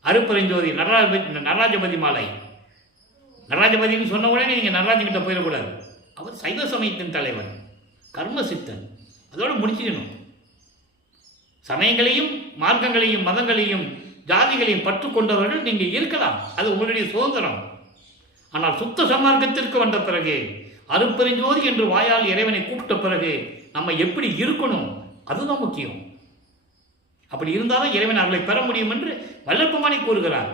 அருப்பெருஞ்சோதி நடராஜபதி மாலை. நடராஜபதினு சொன்ன உடனே நீங்கள் நடராஜன்கிட்ட போயிடக்கூடாது. அவர் சைவ சமயத்தின் தலைவர், கர்மசித்தன். அதோடு முடிச்சுக்கணும். சமயங்களையும் மார்க்கங்களையும் மதங்களையும் ஜாதிகளையும் பற்று கொண்டவர்கள் நீங்கள் இருக்கலாம், அது உங்களுடைய சுதந்திரம். ஆனால் சுத்த சன்மார்க்கத்திற்கு வந்த பிறகு, அருட்பெருஞ்சோதி என்று வாயால் இறைவனை கூப்பிட்ட பிறகு நம்ம எப்படி இருக்கணும், அதுதான் முக்கியம். அப்படி இருந்தாலும் இறைவன் அவர்களை பெற முடியும் என்று வல்லற்பமானி கூறுகிறார்.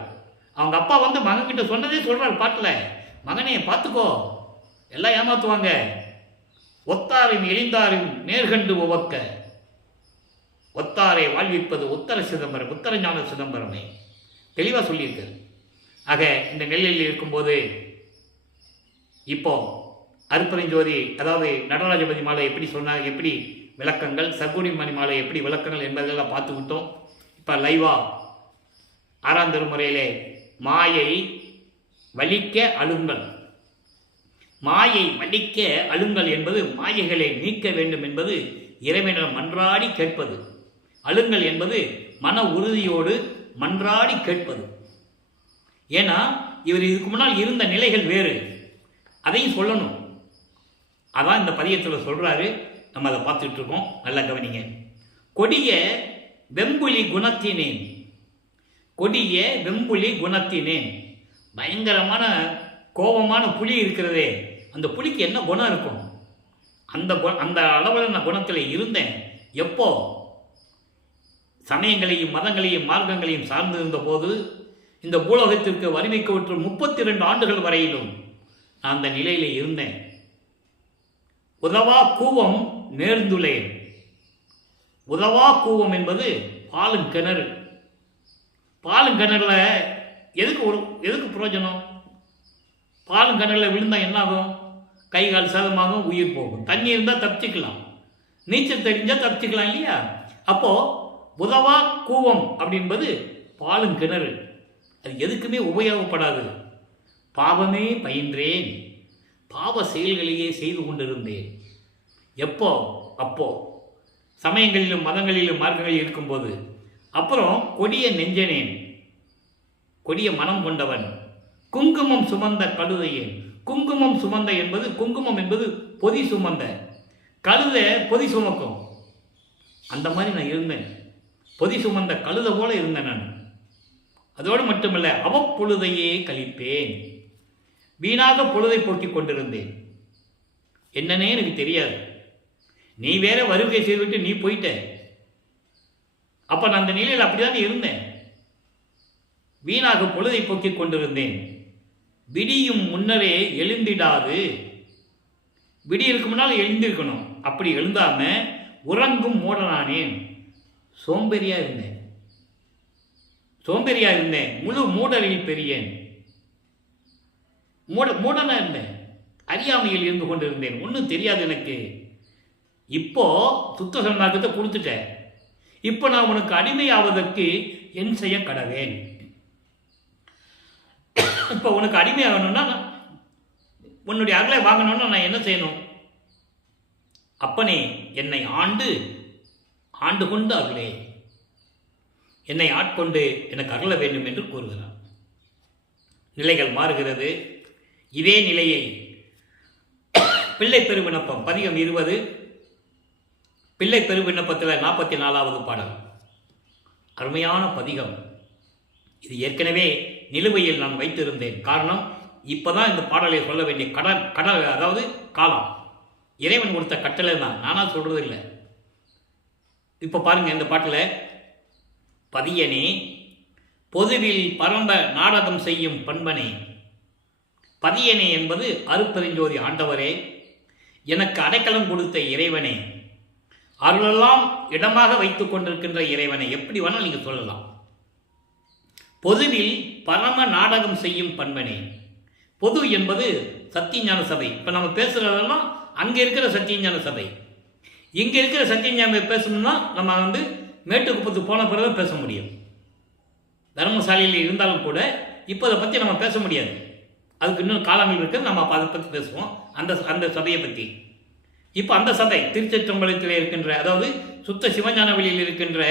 அவங்க அப்பா வந்து மகன்கிட்ட சொன்னதே சொல்றார் பாட்டில், மகனே பார்த்துக்கோ, எல்லாம் ஏமாத்துவாங்க, ஒத்தாரின் எளிந்தாரின் நேர்கண்டு உவக்க, ஒத்தாரை வாழ்விப்பது உத்தர சிதம்பரம், உத்தரஞான சிதம்பரமே தெளிவாக சொல்லியிருக்கார். ஆக இந்த நெல்லில் இருக்கும்போது இப்போ அருட்பெருஞ்சோதி, அதாவது நடராஜபதி மாலை எப்படி சொன்னாங்க, எப்படி விளக்கங்கள், சர்க்குணமணி மாலை எப்படி விளக்கங்கள் என்பதெல்லாம் பார்த்துக்கிட்டோம். இப்போ லைவா 6ஆம் திருமுறையிலே மாயை வலிக்க அழுங்கள், மாயை வலிக்க அழுங்கள் என்பது மாயைகளை நீக்க வேண்டும் என்பது இறைவனிடம் மன்றாடி கேட்பது. அழுங்கள் என்பது மன உறுதியோடு மன்றாடி கேட்பது. ஏன்னா இவர் இதுக்கு முன்னால் இருந்த நிலைகள் வேறு, அதையும் சொல்லணும். அதான் இந்த பதியத்தில் சொல்கிறாரு. நம்ம அதை பார்த்துக்கிட்டு இருக்கோம், நல்லா கவனிங்க. கொடிய வெம்புலி குணத்தினேன், கொடிய வெம்புலி குணத்தினேன். பயங்கரமான கோபமான புலி இருக்கிறதே, அந்த புலிக்கு என்ன குணம் இருக்கும்? அந்த அளவில் நான் குணத்தில் இருந்தேன். எப்போ? சமயங்களையும் மதங்களையும் மார்க்கங்களையும் சார்ந்திருந்த போது, இந்த பூலோகத்திற்கு வறுமைக்கு விட்டு 32 ஆண்டுகள் வரையிலும் நான் அந்த நிலையில் இருந்தேன். உதவா கூவம் நேர்ந்துளேன். உதவா கூவம் என்பது பாலும் கிணறு. பாலும் கிணறுல எதுக்கு பிரயோஜனம்? பாலும் கிணறுல விழுந்தா என்ன ஆகும்? கை கால் சேதமாகும், உயிர் போகும். தண்ணி இருந்தால் தப்பிச்சுக்கலாம், நீச்சல் தெரிஞ்சால் தப்பிச்சுக்கலாம் இல்லையா? அப்போ உதவா கூவம் அப்படின்பது பாலும் கிணறு. அது எதுக்குமே உபயோகப்படாது. பாவமே பயின்றேன், பாவ செயல்களையே செய்து கொண்டிருந்தேன். எப்போ? அப்போ சமயங்களிலும் மதங்களிலும் மார்க்கங்களில் இருக்கும்போது. அப்புறம் கொடிய நெஞ்சனேன், கொடிய மனம் கொண்டவன், குங்குமம் சுமந்த கழுதையேன். குங்குமம் சுமந்த என்பது, குங்குமம் என்பது பொதி சுமந்த, கழுதை பொதி சுமக்கும். அந்த மாதிரி நான் இருந்தேன், பொதி சுமந்த கழுதை போல இருந்தேன் நான். அதோடு மட்டுமல்ல, அவ்வப்பொழுதையே கழிப்பேன். வீணாக பொழுதை போக்கிக் கொண்டிருந்தேன். என்னன்னே எனக்கு தெரியாது. நீ வேற வருகை செய்துவிட்டு நீ போயிட்ட. அப்ப நான் அந்த நிலையில் அப்படிதான் இருந்தேன். வீணாக பொழுதை போக்கிக் கொண்டிருந்தேன். விடியும் முன்னரே எழுந்திடாது. விடியலுக்கு முன்னால் எழுந்திருக்கணும். அப்படி எழுந்தாம உறங்கும் மூடனானேன். சோம்பேறியா இருந்தேன். முழு மூடரில் பெரியேன். மூடனா இருந்தேன். அறியாமையில் இருந்து கொண்டிருந்தேன். ஒன்றும் தெரியாது எனக்கு. இப்போ சுத்த சன்மார்க்கத்தை கொடுத்துட்டேன். இப்போ நான் உனக்கு அடிமையாவதற்கு என் செய்ய கடவேன். இப்போ உனக்கு அடிமையாகணும்னா, உன்னுடைய அருளை வாங்கணும்னா நான் என்ன செய்யணும்? அப்பனே என்னை ஆண்டு கொண்டு அருளே, என்னை ஆட்கொண்டு எனக்கு அருள வேண்டும் என்று கூறுகிறார். நிலைகள் மாறுகிறது. இதே நிலையை பிள்ளை பெருவிண்ணப்பம் பதிகம் 20 பிள்ளை பெருவிண்ணப்பத்தில் 44வது பாடல். அருமையான பதிகம். இது ஏற்கனவே நிலுவையில் நான் வைத்திருந்தேன். காரணம், இப்போதான் இந்த பாடலை சொல்ல வேண்டிய கடல் அதாவது காலம் இறைவன் கொடுத்த கட்டளை தான், நானா சொல்றது இல்லை. இப்போ பாருங்க, இந்த பாட்டில் பதியனே பொதுவில் பரம்ப நாடகம் செய்யும் பண்பனே, பதியனே என்பது அருட்பெருஞ்சோதி ஆண்டவரே, எனக்கு அடைக்கலம் கொடுத்த இறைவனே, அருளெல்லாம் இடமாக வைத்துக் கொண்டிருக்கின்ற இறைவனை, எப்படி வேணால் நீங்கள் சொல்லலாம். பொதுவில் பரம நாடகம் செய்யும் பண்பனே. பொது என்பது சத்தியஞான சபை. இப்போ நம்ம பேசுகிறதெல்லாம் அங்கே இருக்கிற சத்தியஞான சபை. இங்கே இருக்கிற சத்தியஞான பேசணும்னா நம்ம மேட்டுக்குப்பத்துக்கு போன பிறகு பேச முடியும். தர்மசாலையில் இருந்தாலும் கூட இப்போ அதை பற்றி நம்ம பேச முடியாது. அதுக்கு இன்னும் காலங்கள் இருக்குது. நம்ம அதை பற்றி பேசுவோம், அந்த சபையை பற்றி. இப்போ அந்த சபை திருச்சிற்றம்பலத்தில் இருக்கின்ற, அதாவது சுத்த சிவஞான வெளியில் இருக்கின்ற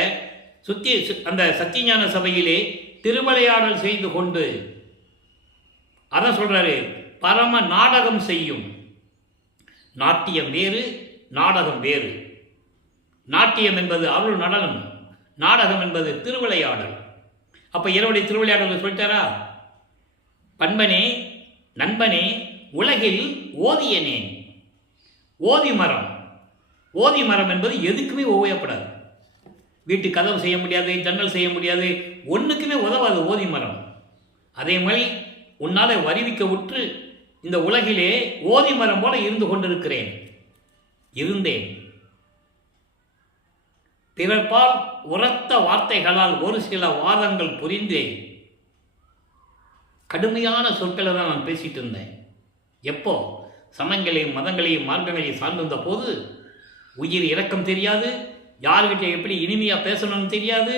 அந்த சத்தியஞான சபையிலே திருவிளையாடல் செய்து கொண்டு அதான் சொல்றாரு, பரம நாடகம் செய்யும். நாட்டியம் வேறு, நாடகம் வேறு. நாட்டியம் என்பது அருள் நடனம், நாடகம் என்பது திருவிளையாடல். அப்போ இரவுடைய திருவிளையாடல் சொல்லிட்டாரா? பண்பனே, நண்பனே, உலகில் ஓதியனே. ஓதி மரம். ஓதி மரம் என்பது எதுக்குமே உபயோகப்படாது. வீட்டு கதவு செய்ய முடியாது, ஜன்னல் செய்ய முடியாது, ஒன்றுக்குமே உதவாது ஓதி மரம். அதே மாதிரி உன்னால் வருவிக்க உற்று இந்த உலகிலே ஓதி மரம் போல இருந்து கொண்டிருக்கிறேன், இருந்தேன். பிறர்பால் உரத்த வார்த்தைகளால் ஒரு சில வாதங்கள் புரிந்தேன். கடுமையான சொற்களை தான் நான் பேசிட்டு இருந்தேன். எப்போ? சமயங்களையும் மதங்களையும் மார்க்கங்களையும் சார்ந்திருந்த போது உயிர் இரக்கம் தெரியாது, யார்கிட்ட எப்படி இனிமையாக பேசணும்னு தெரியாது.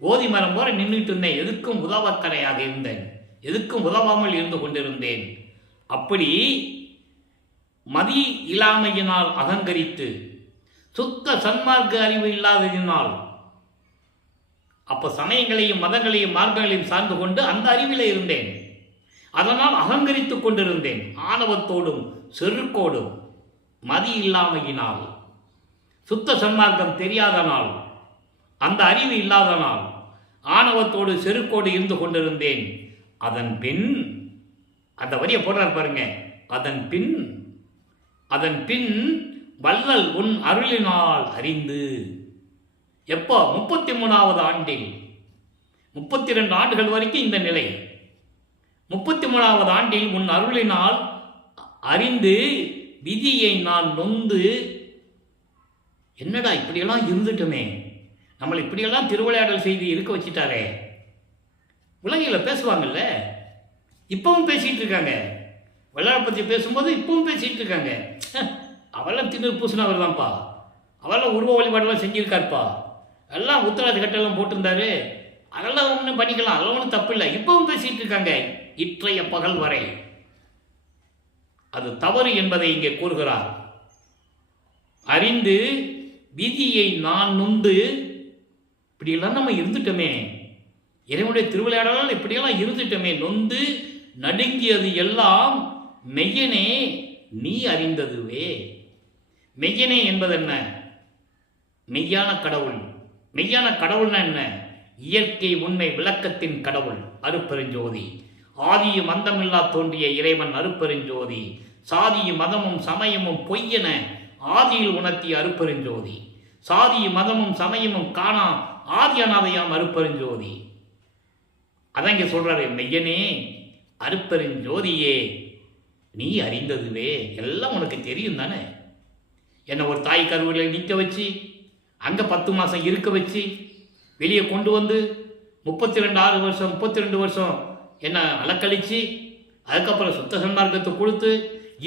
ஓதி மரம் போல நின்றுட்டு இருந்தேன். எதுக்கும் உதவக்கரையாக இருந்தேன், எதுக்கும் உதவாமல் இருந்து கொண்டிருந்தேன். அப்படி மதி இல்லாமையினால் அகங்கரித்து சுத்த சன்மார்க்க அறிவு இல்லாததினால், அப்போ சமயங்களையும் மதங்களையும் மார்க்கங்களையும் சார்ந்து கொண்டு அந்த அறிவில் இருந்தேன். அதனால் அகங்கரித்து கொண்டிருந்தேன், ஆணவத்தோடும் செருக்கோடும். மதி இல்லாமையினால், சுத்த சன்மார்க்கம் தெரியாதனால், அந்த அறிவு இல்லாதனால் ஆணவத்தோடு செருக்கோடு இருந்து கொண்டிருந்தேன். அதன் பின் அந்த வரியை போடுறார் பாருங்க. அதன் பின் வள்ளல் உன் அருளினால் அறிந்து. எப்போ? 33வது ஆண்டில். 32 ஆண்டுகள் வரைக்கும் இந்த நிலை. 33வது ஆண்டில் உன் அருளினால் அறிந்து விதியை நான் நொந்து. என்னடா இப்படியெல்லாம் இருந்துட்டுமே, நம்மளை இப்படியெல்லாம் திருவிளையாடல் செய்து இருக்க வச்சுட்டாரே. உலகில் பேசுவாங்கல்ல, இப்பவும் பேசிகிட்டு இருக்காங்க. விளையாட பற்றி பேசும்போது இப்பவும் பேசிகிட்டு இருக்காங்க. அவெல்லாம் திண்ணூர் பூசினவர் தான்ப்பா, அவெல்லாம் உருவ வழிபாடெல்லாம் செஞ்சுருக்காருப்பா, எல்லாம் உத்தராதி கட்டெல்லாம் போட்டிருந்தாரு, அதெல்லாம் ஒன்றும் பண்ணிக்கலாம், அதெல்லாம் ஒன்றும் தப்பு இல்லை. இப்பவும் பேசிகிட்டு இருக்காங்க இற்றைய பகல் வரை. அது தவறு என்பதை இங்கே கூறுகிறார். அறிந்து விதியை நான் நொந்து. இப்படியெல்லாம் நம்ம இருந்துட்டோமே, இறைவனுடைய திருவிளையாடலால் இப்படியெல்லாம் இருந்துட்டோமே. நொந்து நடுங்கியது எல்லாம் மெய்யனே நீ அறிந்ததுவே. மெய்யனே என்பது என்ன? மெய்யான கடவுள். மெய்யான கடவுள்னா என்ன? இயற்கை உண்மை விளக்கத்தின் கடவுள் அருட்பெருஞ்சோதி. ஆதியும் அந்தமில்லா தோன்றிய இறைவன் அருட்பெருஞ்சோதி. சாதியும் மதமும் சமயமும் பொய்யென ஆதியில் உணர்த்திய அருட்பெருஞ்சோதி. சாதியும் மதமும் சமயமும் காணா ஆதி அனாதையாம் அருட்பெருஞ்சோதி. அதான் இங்கே சொல்றாரு, மெய்யனே அருட்பெருஞ்சோதியே நீ அறிந்ததுவே. எல்லாம் உனக்கு தெரியும் தானே. என்னை ஒரு தாய் கருவில் நிற்க வச்சு, அங்கே 10 மாதம் இருக்க வச்சு, வெளியே கொண்டு வந்து 32 வருஷம் என்னை அலக்கழித்து, அதுக்கப்புறம் சுத்த சன்மார்க்கத்தை கொடுத்து,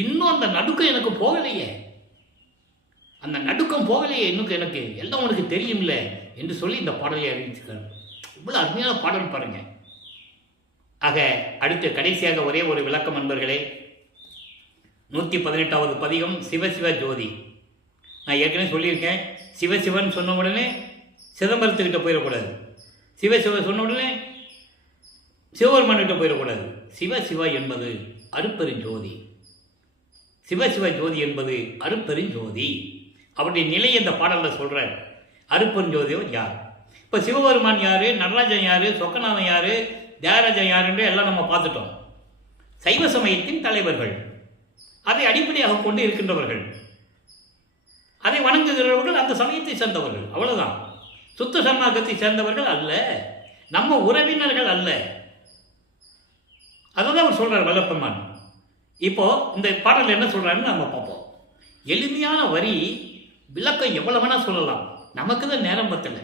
இன்னும் அந்த நடுக்கம் எனக்கு போகலையே, அந்த நடுக்கம் போகலையே இன்னும் எனக்கு, எல்லாம் உனக்கு தெரியும்ல என்று சொல்லி இந்த பாடலை அறிவிச்சுக்கிறார். இவ்வளோ அருமையான பாடல் பாருங்க. ஆக அடுத்து கடைசியாக ஒரே ஒரு விளக்கம் நண்பர்களே. 118வது பதிகம் சிவசிவ ஜோதி. நான் ஏற்கனவே சொல்லியிருக்கேன், சிவசிவன் சொன்ன உடனே சிதம்பரத்துக்கிட்ட போயிடக்கூடாது, சிவசிவ சொன்ன உடனே சிவபெருமான்கிட்ட போயிடக்கூடாது. சிவசிவ என்பது அருட்பெருஞ்சோதி. சிவசிவ ஜோதி என்பது அருட்பெருஞ்சோதி. அவருடைய நிலை இந்த பாடலில் சொல்கிறார். அருட்பெருஞ்சோதியவர் யார்? இப்போ சிவபெருமான் யார், நடராஜன் யார், சொக்கநாதன் யார், தியாகராஜன் யாருன்ற எல்லாம் நம்ம பார்த்துட்டோம். சைவ சமயத்தின் தலைவர்கள், அதை அடிப்படையாக கொண்டு இருக்கின்றவர்கள், அதை வணங்குகிறவர்கள் அந்த சமயத்தை சேர்ந்தவர்கள், அவ்வளவுதான். சுத்த சன்மார்க்கத்தை சேர்ந்தவர்கள் அல்ல. நம்ம உறவினர்கள் அல்ல. அதான் அவர் சொல்றார் வல்லப்பெருமான். இப்போ இந்த பாடல் என்ன சொல்றாருன்னு நம்ம பார்ப்போம். எளிமையான வரி, விளக்கம் எவ்வளவு வேணா சொல்லலாம். நமக்கு தான் நேரம் பத்தலை.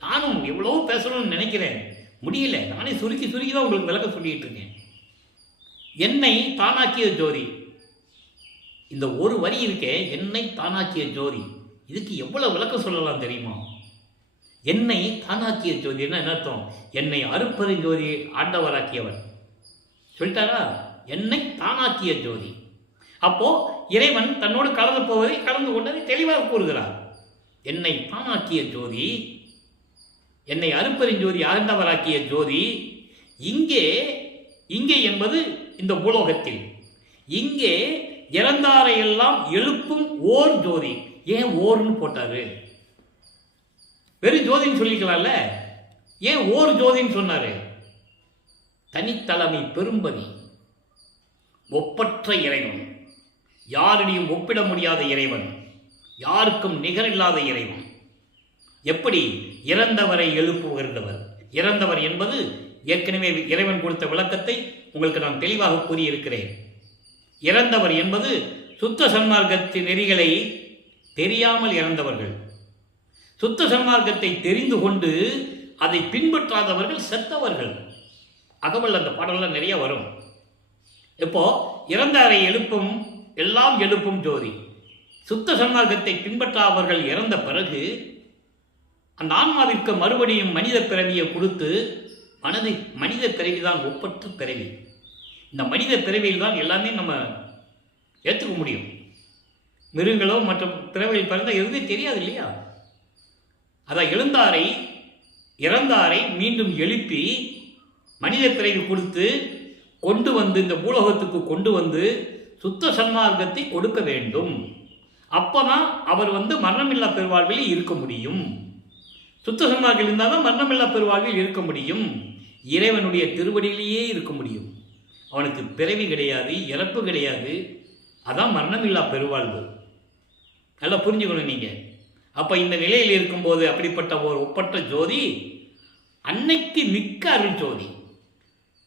நானும் எவ்வளவோ பேசணும்னு நினைக்கிறேன், முடியல. நானே சுருக்கி சுருக்கி தான் உங்களுக்கு விளக்கம் சொல்லிட்டு இருக்கேன். என்னை தானாக்கிய ஜோதி, இந்த ஒரு வரி இருக்கே, என்னை தானாக்கிய ஜோதி, இதுக்கு எவ்வளவு விளக்கம் சொல்லலாம் தெரியுமா? என்னை தானாக்கிய ஜோதி என்ன அர்த்தம்? என்னை அருட்பெருஞ்சோதி ஆண்டவராக்கியவர் சொல்லிட்டாரா? என்னை தானாக்கிய ஜோதி. அப்போ இறைவன் தன்னோடு கலந்து போவதை, கலந்து கொண்டதை தெளிவாக கூறுகிறார். என்னை தானாக்கிய ஜோதி, என்னை அருட்பெருஞ்சோதி ஆண்டவராக்கிய ஜோதி. இங்கே இங்கே என்பது இந்த பூலோகத்தில், இங்கே இறந்தாரை எல்லாம் எழுப்பும் ஓர் ஜோதி. ஏன் ஓர்னு போட்டாரு? வெறும் ஜோதின்னு சொல்லிக்கலாம்ல, ஏன் ஓர் ஜோதின்னு சொன்னாரு? தனித்தலைமை பெரும்பதி, ஒப்பற்ற இறைவன், யாரிடையும் ஒப்பிட முடியாத இறைவன், யாருக்கும் நிகரில்லாத இறைவன். எப்படி? இறந்தவரை எழுப்புகின்றவர். இறந்தவர் என்பது ஏற்கனவே இறைவன் கொடுத்த விளக்கத்தை உங்களுக்கு நான் தெளிவாக கூறியிருக்கிறேன். இறந்தவர் என்பது சுத்த சன்மார்க்கத்தின் நெறிகளை தெரியாமல் இறந்தவர்கள். சுத்த சன்மார்க்கத்தை தெரிந்து கொண்டு அதை பின்பற்றாதவர்கள் செத்தவர்கள். அகவல் அந்த பாடல்கள் நிறைய வரும். இப்போ இறந்தாரை எழுப்பும், எல்லாம் எழுப்பும் ஜோதி. சுத்த சன்மார்க்கத்தை பின்பற்றாதவர்கள் இறந்த பிறகு அந்த ஆன்மாவிற்கு மறுபடியும் மனித பிறவியை கொடுத்து, மனித பிறவிதான் ஒப்பற்ற பிறவி. இந்த மனித பிறவியில் தான் எல்லாமே நம்ம ஏற்றுக்க முடியும். மிருகங்களோ மற்ற பிறவியில் பிறந்தால் எதுவுமே தெரியாது இல்லையா? அதான் இறந்தாரை மீண்டும் எழுப்பி மனித பிறவி கொடுத்து கொண்டு வந்து இந்த பூலோகத்துக்கு கொண்டு வந்து சுத்த சன்மார்க்கத்தை கொடுக்க வேண்டும். அப்பதான் அவர் மரணமில்லா பெருவாழ்வில் இருக்க முடியும். சுத்த சன்மார்க்கம் இருந்தால் தான் மரணமில்லா பெருவாழ்வில் இருக்க முடியும். இறைவனுடைய திருவடியிலேயே இருக்க முடியும். அவனுக்கு பிறவி கிடையாது, இறப்பு கிடையாது. அதான் மரணமில்லா பெருவாழ்வு. நல்லா புரிஞ்சுக்கணும் நீங்க. அப்ப இந்த நிலையில் இருக்கும்போது அப்படிப்பட்ட ஒரு ஒப்பற்ற ஜோதி அன்னைக்கு மிக்க அருள் ஜோதி.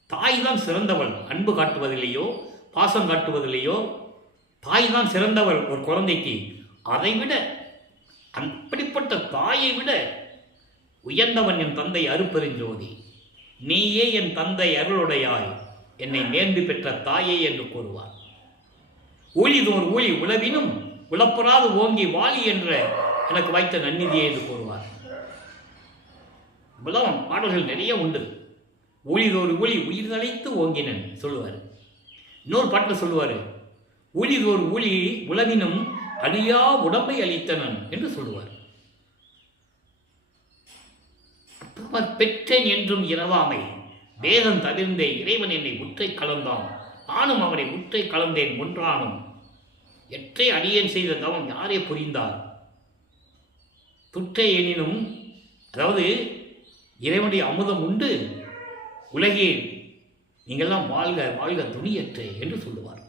தாய் தான் சிறந்தவள். அன்பு காட்டுவதிலேயோ பாசம் காட்டுவதிலேயோ தாய் தான் சிறந்தவள் ஒரு குழந்தைக்கு. அதை விட, அப்படிப்பட்ட தாயை விட உயர்ந்தவன் என் தந்தை அருட்பெருஞ்சோதி. நீயே என் தந்தை அருளுடையாய், என்னை நேர்ந்து பெற்ற தாயே என்று கூறுவார். ஊழிதோர் ஊழி உளவினும் உளப்பெறாது ஓங்கி வாலி என்ற எனக்கு வைத்த நன்னிதியே என்று கூறுவார். இவ்வளவு பாடல்கள் நிறைய உண்டு. ஊழிதோர் ஊழி உயிர் தலைத்து ஓங்கினன் சொல்லுவார். இன்னொரு பாட்டில் சொல்லுவார், ஊழிதோர் ஊழி உளவினும் அழியா உடம்பை அளித்தனன் என்று சொல்லுவார். பெற்றேன் என்றும் இரவாமை வேதம் தவிர்ந்தே இறைவன் என்னை உற்றை கலந்தான், நானும் அவனை உற்றை கலந்தேன் ஒன்றானும். எற்றை அடியேன் செய்த தவம் யாரே புரிந்தார்? துற்றை எனினும், அதாவது இறைவனுடைய அமுதம் உண்டு உலகில் நீங்கள்லாம் வாழ்க வாழ்க துணியற்றே என்று சொல்லுவார்.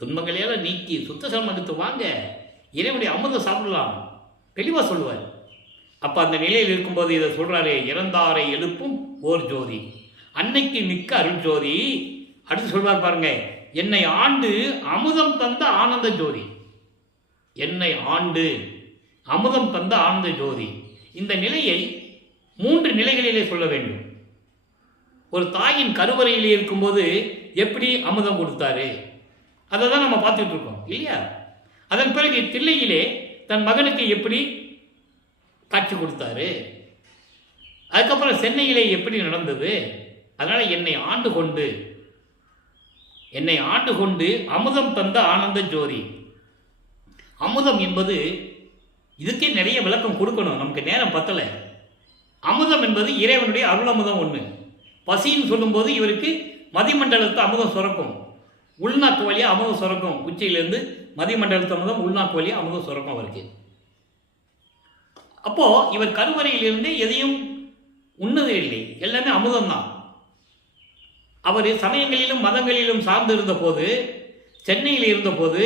துன்பங்களையெல்லாம் நீக்கி சுத்த சன்மார்க்கத்து வாங்க, இறைவனுடைய அமுதம் சாப்பிடலாம் தெளிவாக சொல்லுவார். அப்போ அந்த நிலையில் இருக்கும்போது இதை சொல்கிறாரே, இறந்தாரை எழுப்பும் ஓர் ஜோதி, அன்னைக்கு மிக்க அருள் ஜோதி. அடுத்து சொல்வார் பாருங்க, என்னை ஆண்டு அமுதம் தந்த ஆனந்த ஜோதி. என்னை ஆண்டு அமுதம் தந்த ஆனந்த ஜோதி. இந்த நிலையை 3 நிலைகளிலே சொல்ல வேண்டும். ஒரு தாயின் கருவறையிலே இருக்கும்போது எப்படி அமுதம் கொடுத்தாரு, அதை தான் நம்ம பார்த்துட்டு இருக்கோம் இல்லையா? அதன் பிறகு தில்லையிலே தன் மகனுக்கு எப்படி காட்சி கொடுத்தாரு, அதுக்கப்புறம் சென்னையிலே எப்படி நடந்தது. அதனால என்னை ஆண்டு கொண்டு அமுதம் தந்த ஆனந்த ஜோதி. அமுதம் என்பது இதுக்கே நிறைய விளக்கம் கொடுக்கணும், நமக்கு நேரம் பத்தலை. அமுதம் என்பது இறைவனுடைய அருள் அமுதம் ஒன்று. பசின்னு சொல்லும்போது இவருக்கு மதிமண்டலத்து அமுதம் சுரக்கும், உள்நாக்கு வழியாக அமுதம் சுரக்கும். உச்சியிலேருந்து மதிமண்டலத்து அமுதம் உள்நாக்கு வழியாக அமுதம் சுரக்கும் அவருக்கு. அப்போ இவர் கருவறையிலிருந்து எதையும் உண்ணதே இல்லை, எல்லாமே அமுதம் தான். அவர் சமயங்களிலும் மதங்களிலும் சார்ந்து இருந்த போது, சென்னையில் இருந்தபோது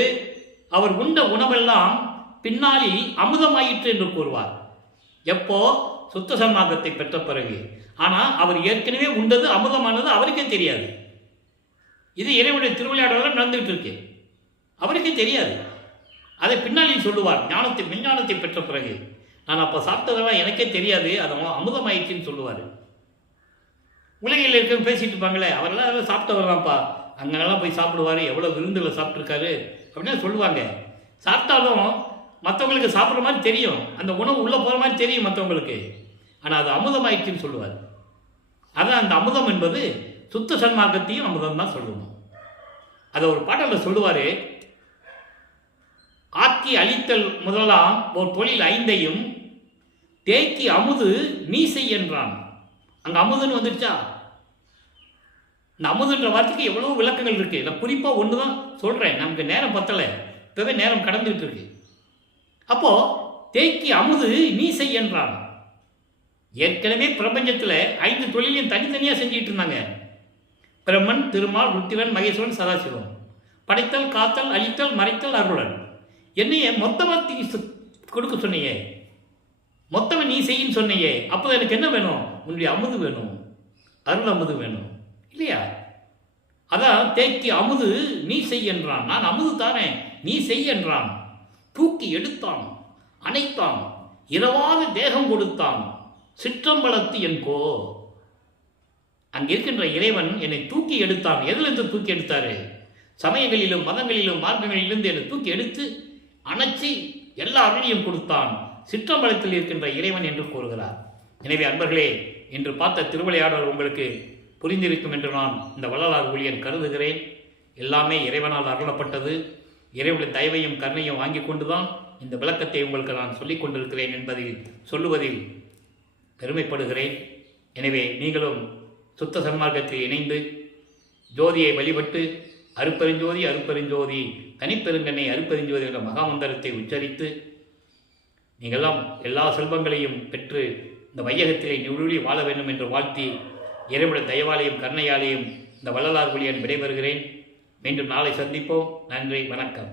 அவர் உண்ட உணவெல்லாம் பின்னாளில் அமுதமாயிற்று என்று கூறுவார். எப்போ? சுத்த சன்மார்க்கத்தை பெற்ற பிறகு. ஆனால் அவர் ஏற்கனவே உண்டது அமுதமானது அவருக்கே தெரியாது. இது இறைவனுடைய திருவிளையாடலாம் நடந்துகிட்டு இருக்கு, அவருக்கே தெரியாது. அதை பின்னாளில் சொல்லுவார், விஞ்ஞானத்தை பெற்ற பிறகு. நான் அப்போ சாப்பிட்டதெல்லாம் எனக்கே தெரியாது, அது அமுதமாயிடுச்சுன்னு சொல்லுவார். உலகில் இருக்கிற பேசிட்டு இருப்பாங்களே, அவரெல்லாம் அதெல்லாம் சாப்பிட்டவர் தான்ப்பா, அங்கெல்லாம் போய் சாப்பிடுவார், எவ்வளோ விருந்தில் சாப்பிட்ருக்காரு அப்படின்னு சொல்லுவாங்க. சாப்பிட்டாலும் மற்றவங்களுக்கு சாப்பிட்ற மாதிரி தெரியும், அந்த உணவு உள்ளே போகிற மாதிரி தெரியும் மற்றவங்களுக்கு. ஆனால் அது அமுதமாயிடுச்சுன்னு சொல்லுவார். அதான் அந்த அமுதம் என்பது சுத்த சன்மார்க்கத்தையும் அமுதம் தான் சொல்லணும். அதை ஒரு பாடலில் சொல்லுவார், ஆக்கி அழித்தல் முதலாம் ஒரு தொழில் 5ஐயும் தேக்கி அமுது நீ செய் என்றான். அங்கே அமுதுன்னு வந்துடுச்சா? இந்த அமுதுன்ற வார்த்தைக்கு எவ்வளோ விளக்கங்கள் இருக்குது. நான் குறிப்பாக ஒன்று தான் சொல்கிறேன், நமக்கு நேரம் பத்தலை, இப்போவே நேரம் கடந்துகிட்டு இருக்கு. அப்போது தேக்கி அமுது நீ செய் என்றான். ஏற்கனவே பிரபஞ்சத்தில் 5 தொழிலையும் தனித்தனியாக செஞ்சுக்கிட்டு இருந்தாங்க. பிரம்மன், திருமால், ருத்திரன், மகேஸ்வரன், சதாசிவம். படைத்தல், காத்தல், அழித்தல், மறைத்தல், அருளன். என்னையே மொத்தமாக கொடுக்க சொன்னையே, மொத்தமாக நீ செய்யின்னு சொன்னையே, அப்போ எனக்கு என்ன வேணும்? உன்னுடைய அமுது வேணும், அருள் அமுது வேணும் இல்லையா? அதான் தேக்கி அமுது நீ செய் என்றான். நான் அமுது தானே, நீ செய் என்றான். தூக்கி எடுத்தான், அணைத்தான், இரவாத தேகம் கொடுத்தான், சிற்றம்பலத்து என்கோ. அங்கே இருக்கின்ற இறைவன் என்னை தூக்கி எடுத்தான். எதிலிருந்து தூக்கி எடுத்தாரு? சமயங்களிலும் மதங்களிலும் மார்க்கங்களிலிருந்து என்னை தூக்கி எடுத்து அணைச்சி எல்லா அருளையும் கொடுத்தான். சிற்றம்பலத்தில் இருக்கின்ற இறைவன் என்று கூறுகிறார். எனவே அன்பர்களே, இன்று பார்த்த திருவிளையாடல் உங்களுக்கு புரிந்திருக்கும் என்று நான் இந்த வள்ளலார் ஊழியன் கருதுகிறேன். எல்லாமே இறைவனால் அருளப்பட்டது. இறைவனுடைய தயவையும் கருணையும் வாங்கி கொண்டுதான் இந்த விளக்கத்தை உங்களுக்கு நான் சொல்லிக் கொண்டிருக்கிறேன் என்பதில் சொல்லுவதில் பெருமைப்படுகிறேன். எனவே நீங்களும் சுத்த சன்மார்க்கத்தில் இணைந்து ஜோதியை வழிபட்டு அருப்பெருஞ்சோதி அருப்பெருஞ்சோதி தனிப்பெருங்கண்ணை அருப்பெருஞ்சோதி என்ற மகாமந்திரத்தை உச்சரித்து நீங்கள்லாம் எல்லா செல்வங்களையும் பெற்று இந்த வையகத்திலே நிறுவி வாழ வேண்டும் என்று வாழ்த்தி இறைவனுடைய தயவாலையும் கருணையாலையும் இந்த வள்ளலார் ஊழியன் விடைபெறுகிறேன். மீண்டும் நாளை சந்திப்போம். நன்றி, வணக்கம்.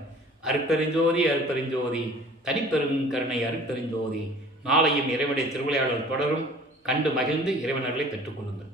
அருப்பெருஞ்சோதி அருப்பெருஞ்சோதி தனிப்பெருங்கருணை அருப்பெருஞ்சோதி. நாளையும் இறைவனுடைய திருவிளையாடல் தொடரும். கண்டு மகிழ்ந்து இறைவனர்களை பெற்றுக்கொள்ளுங்கள்.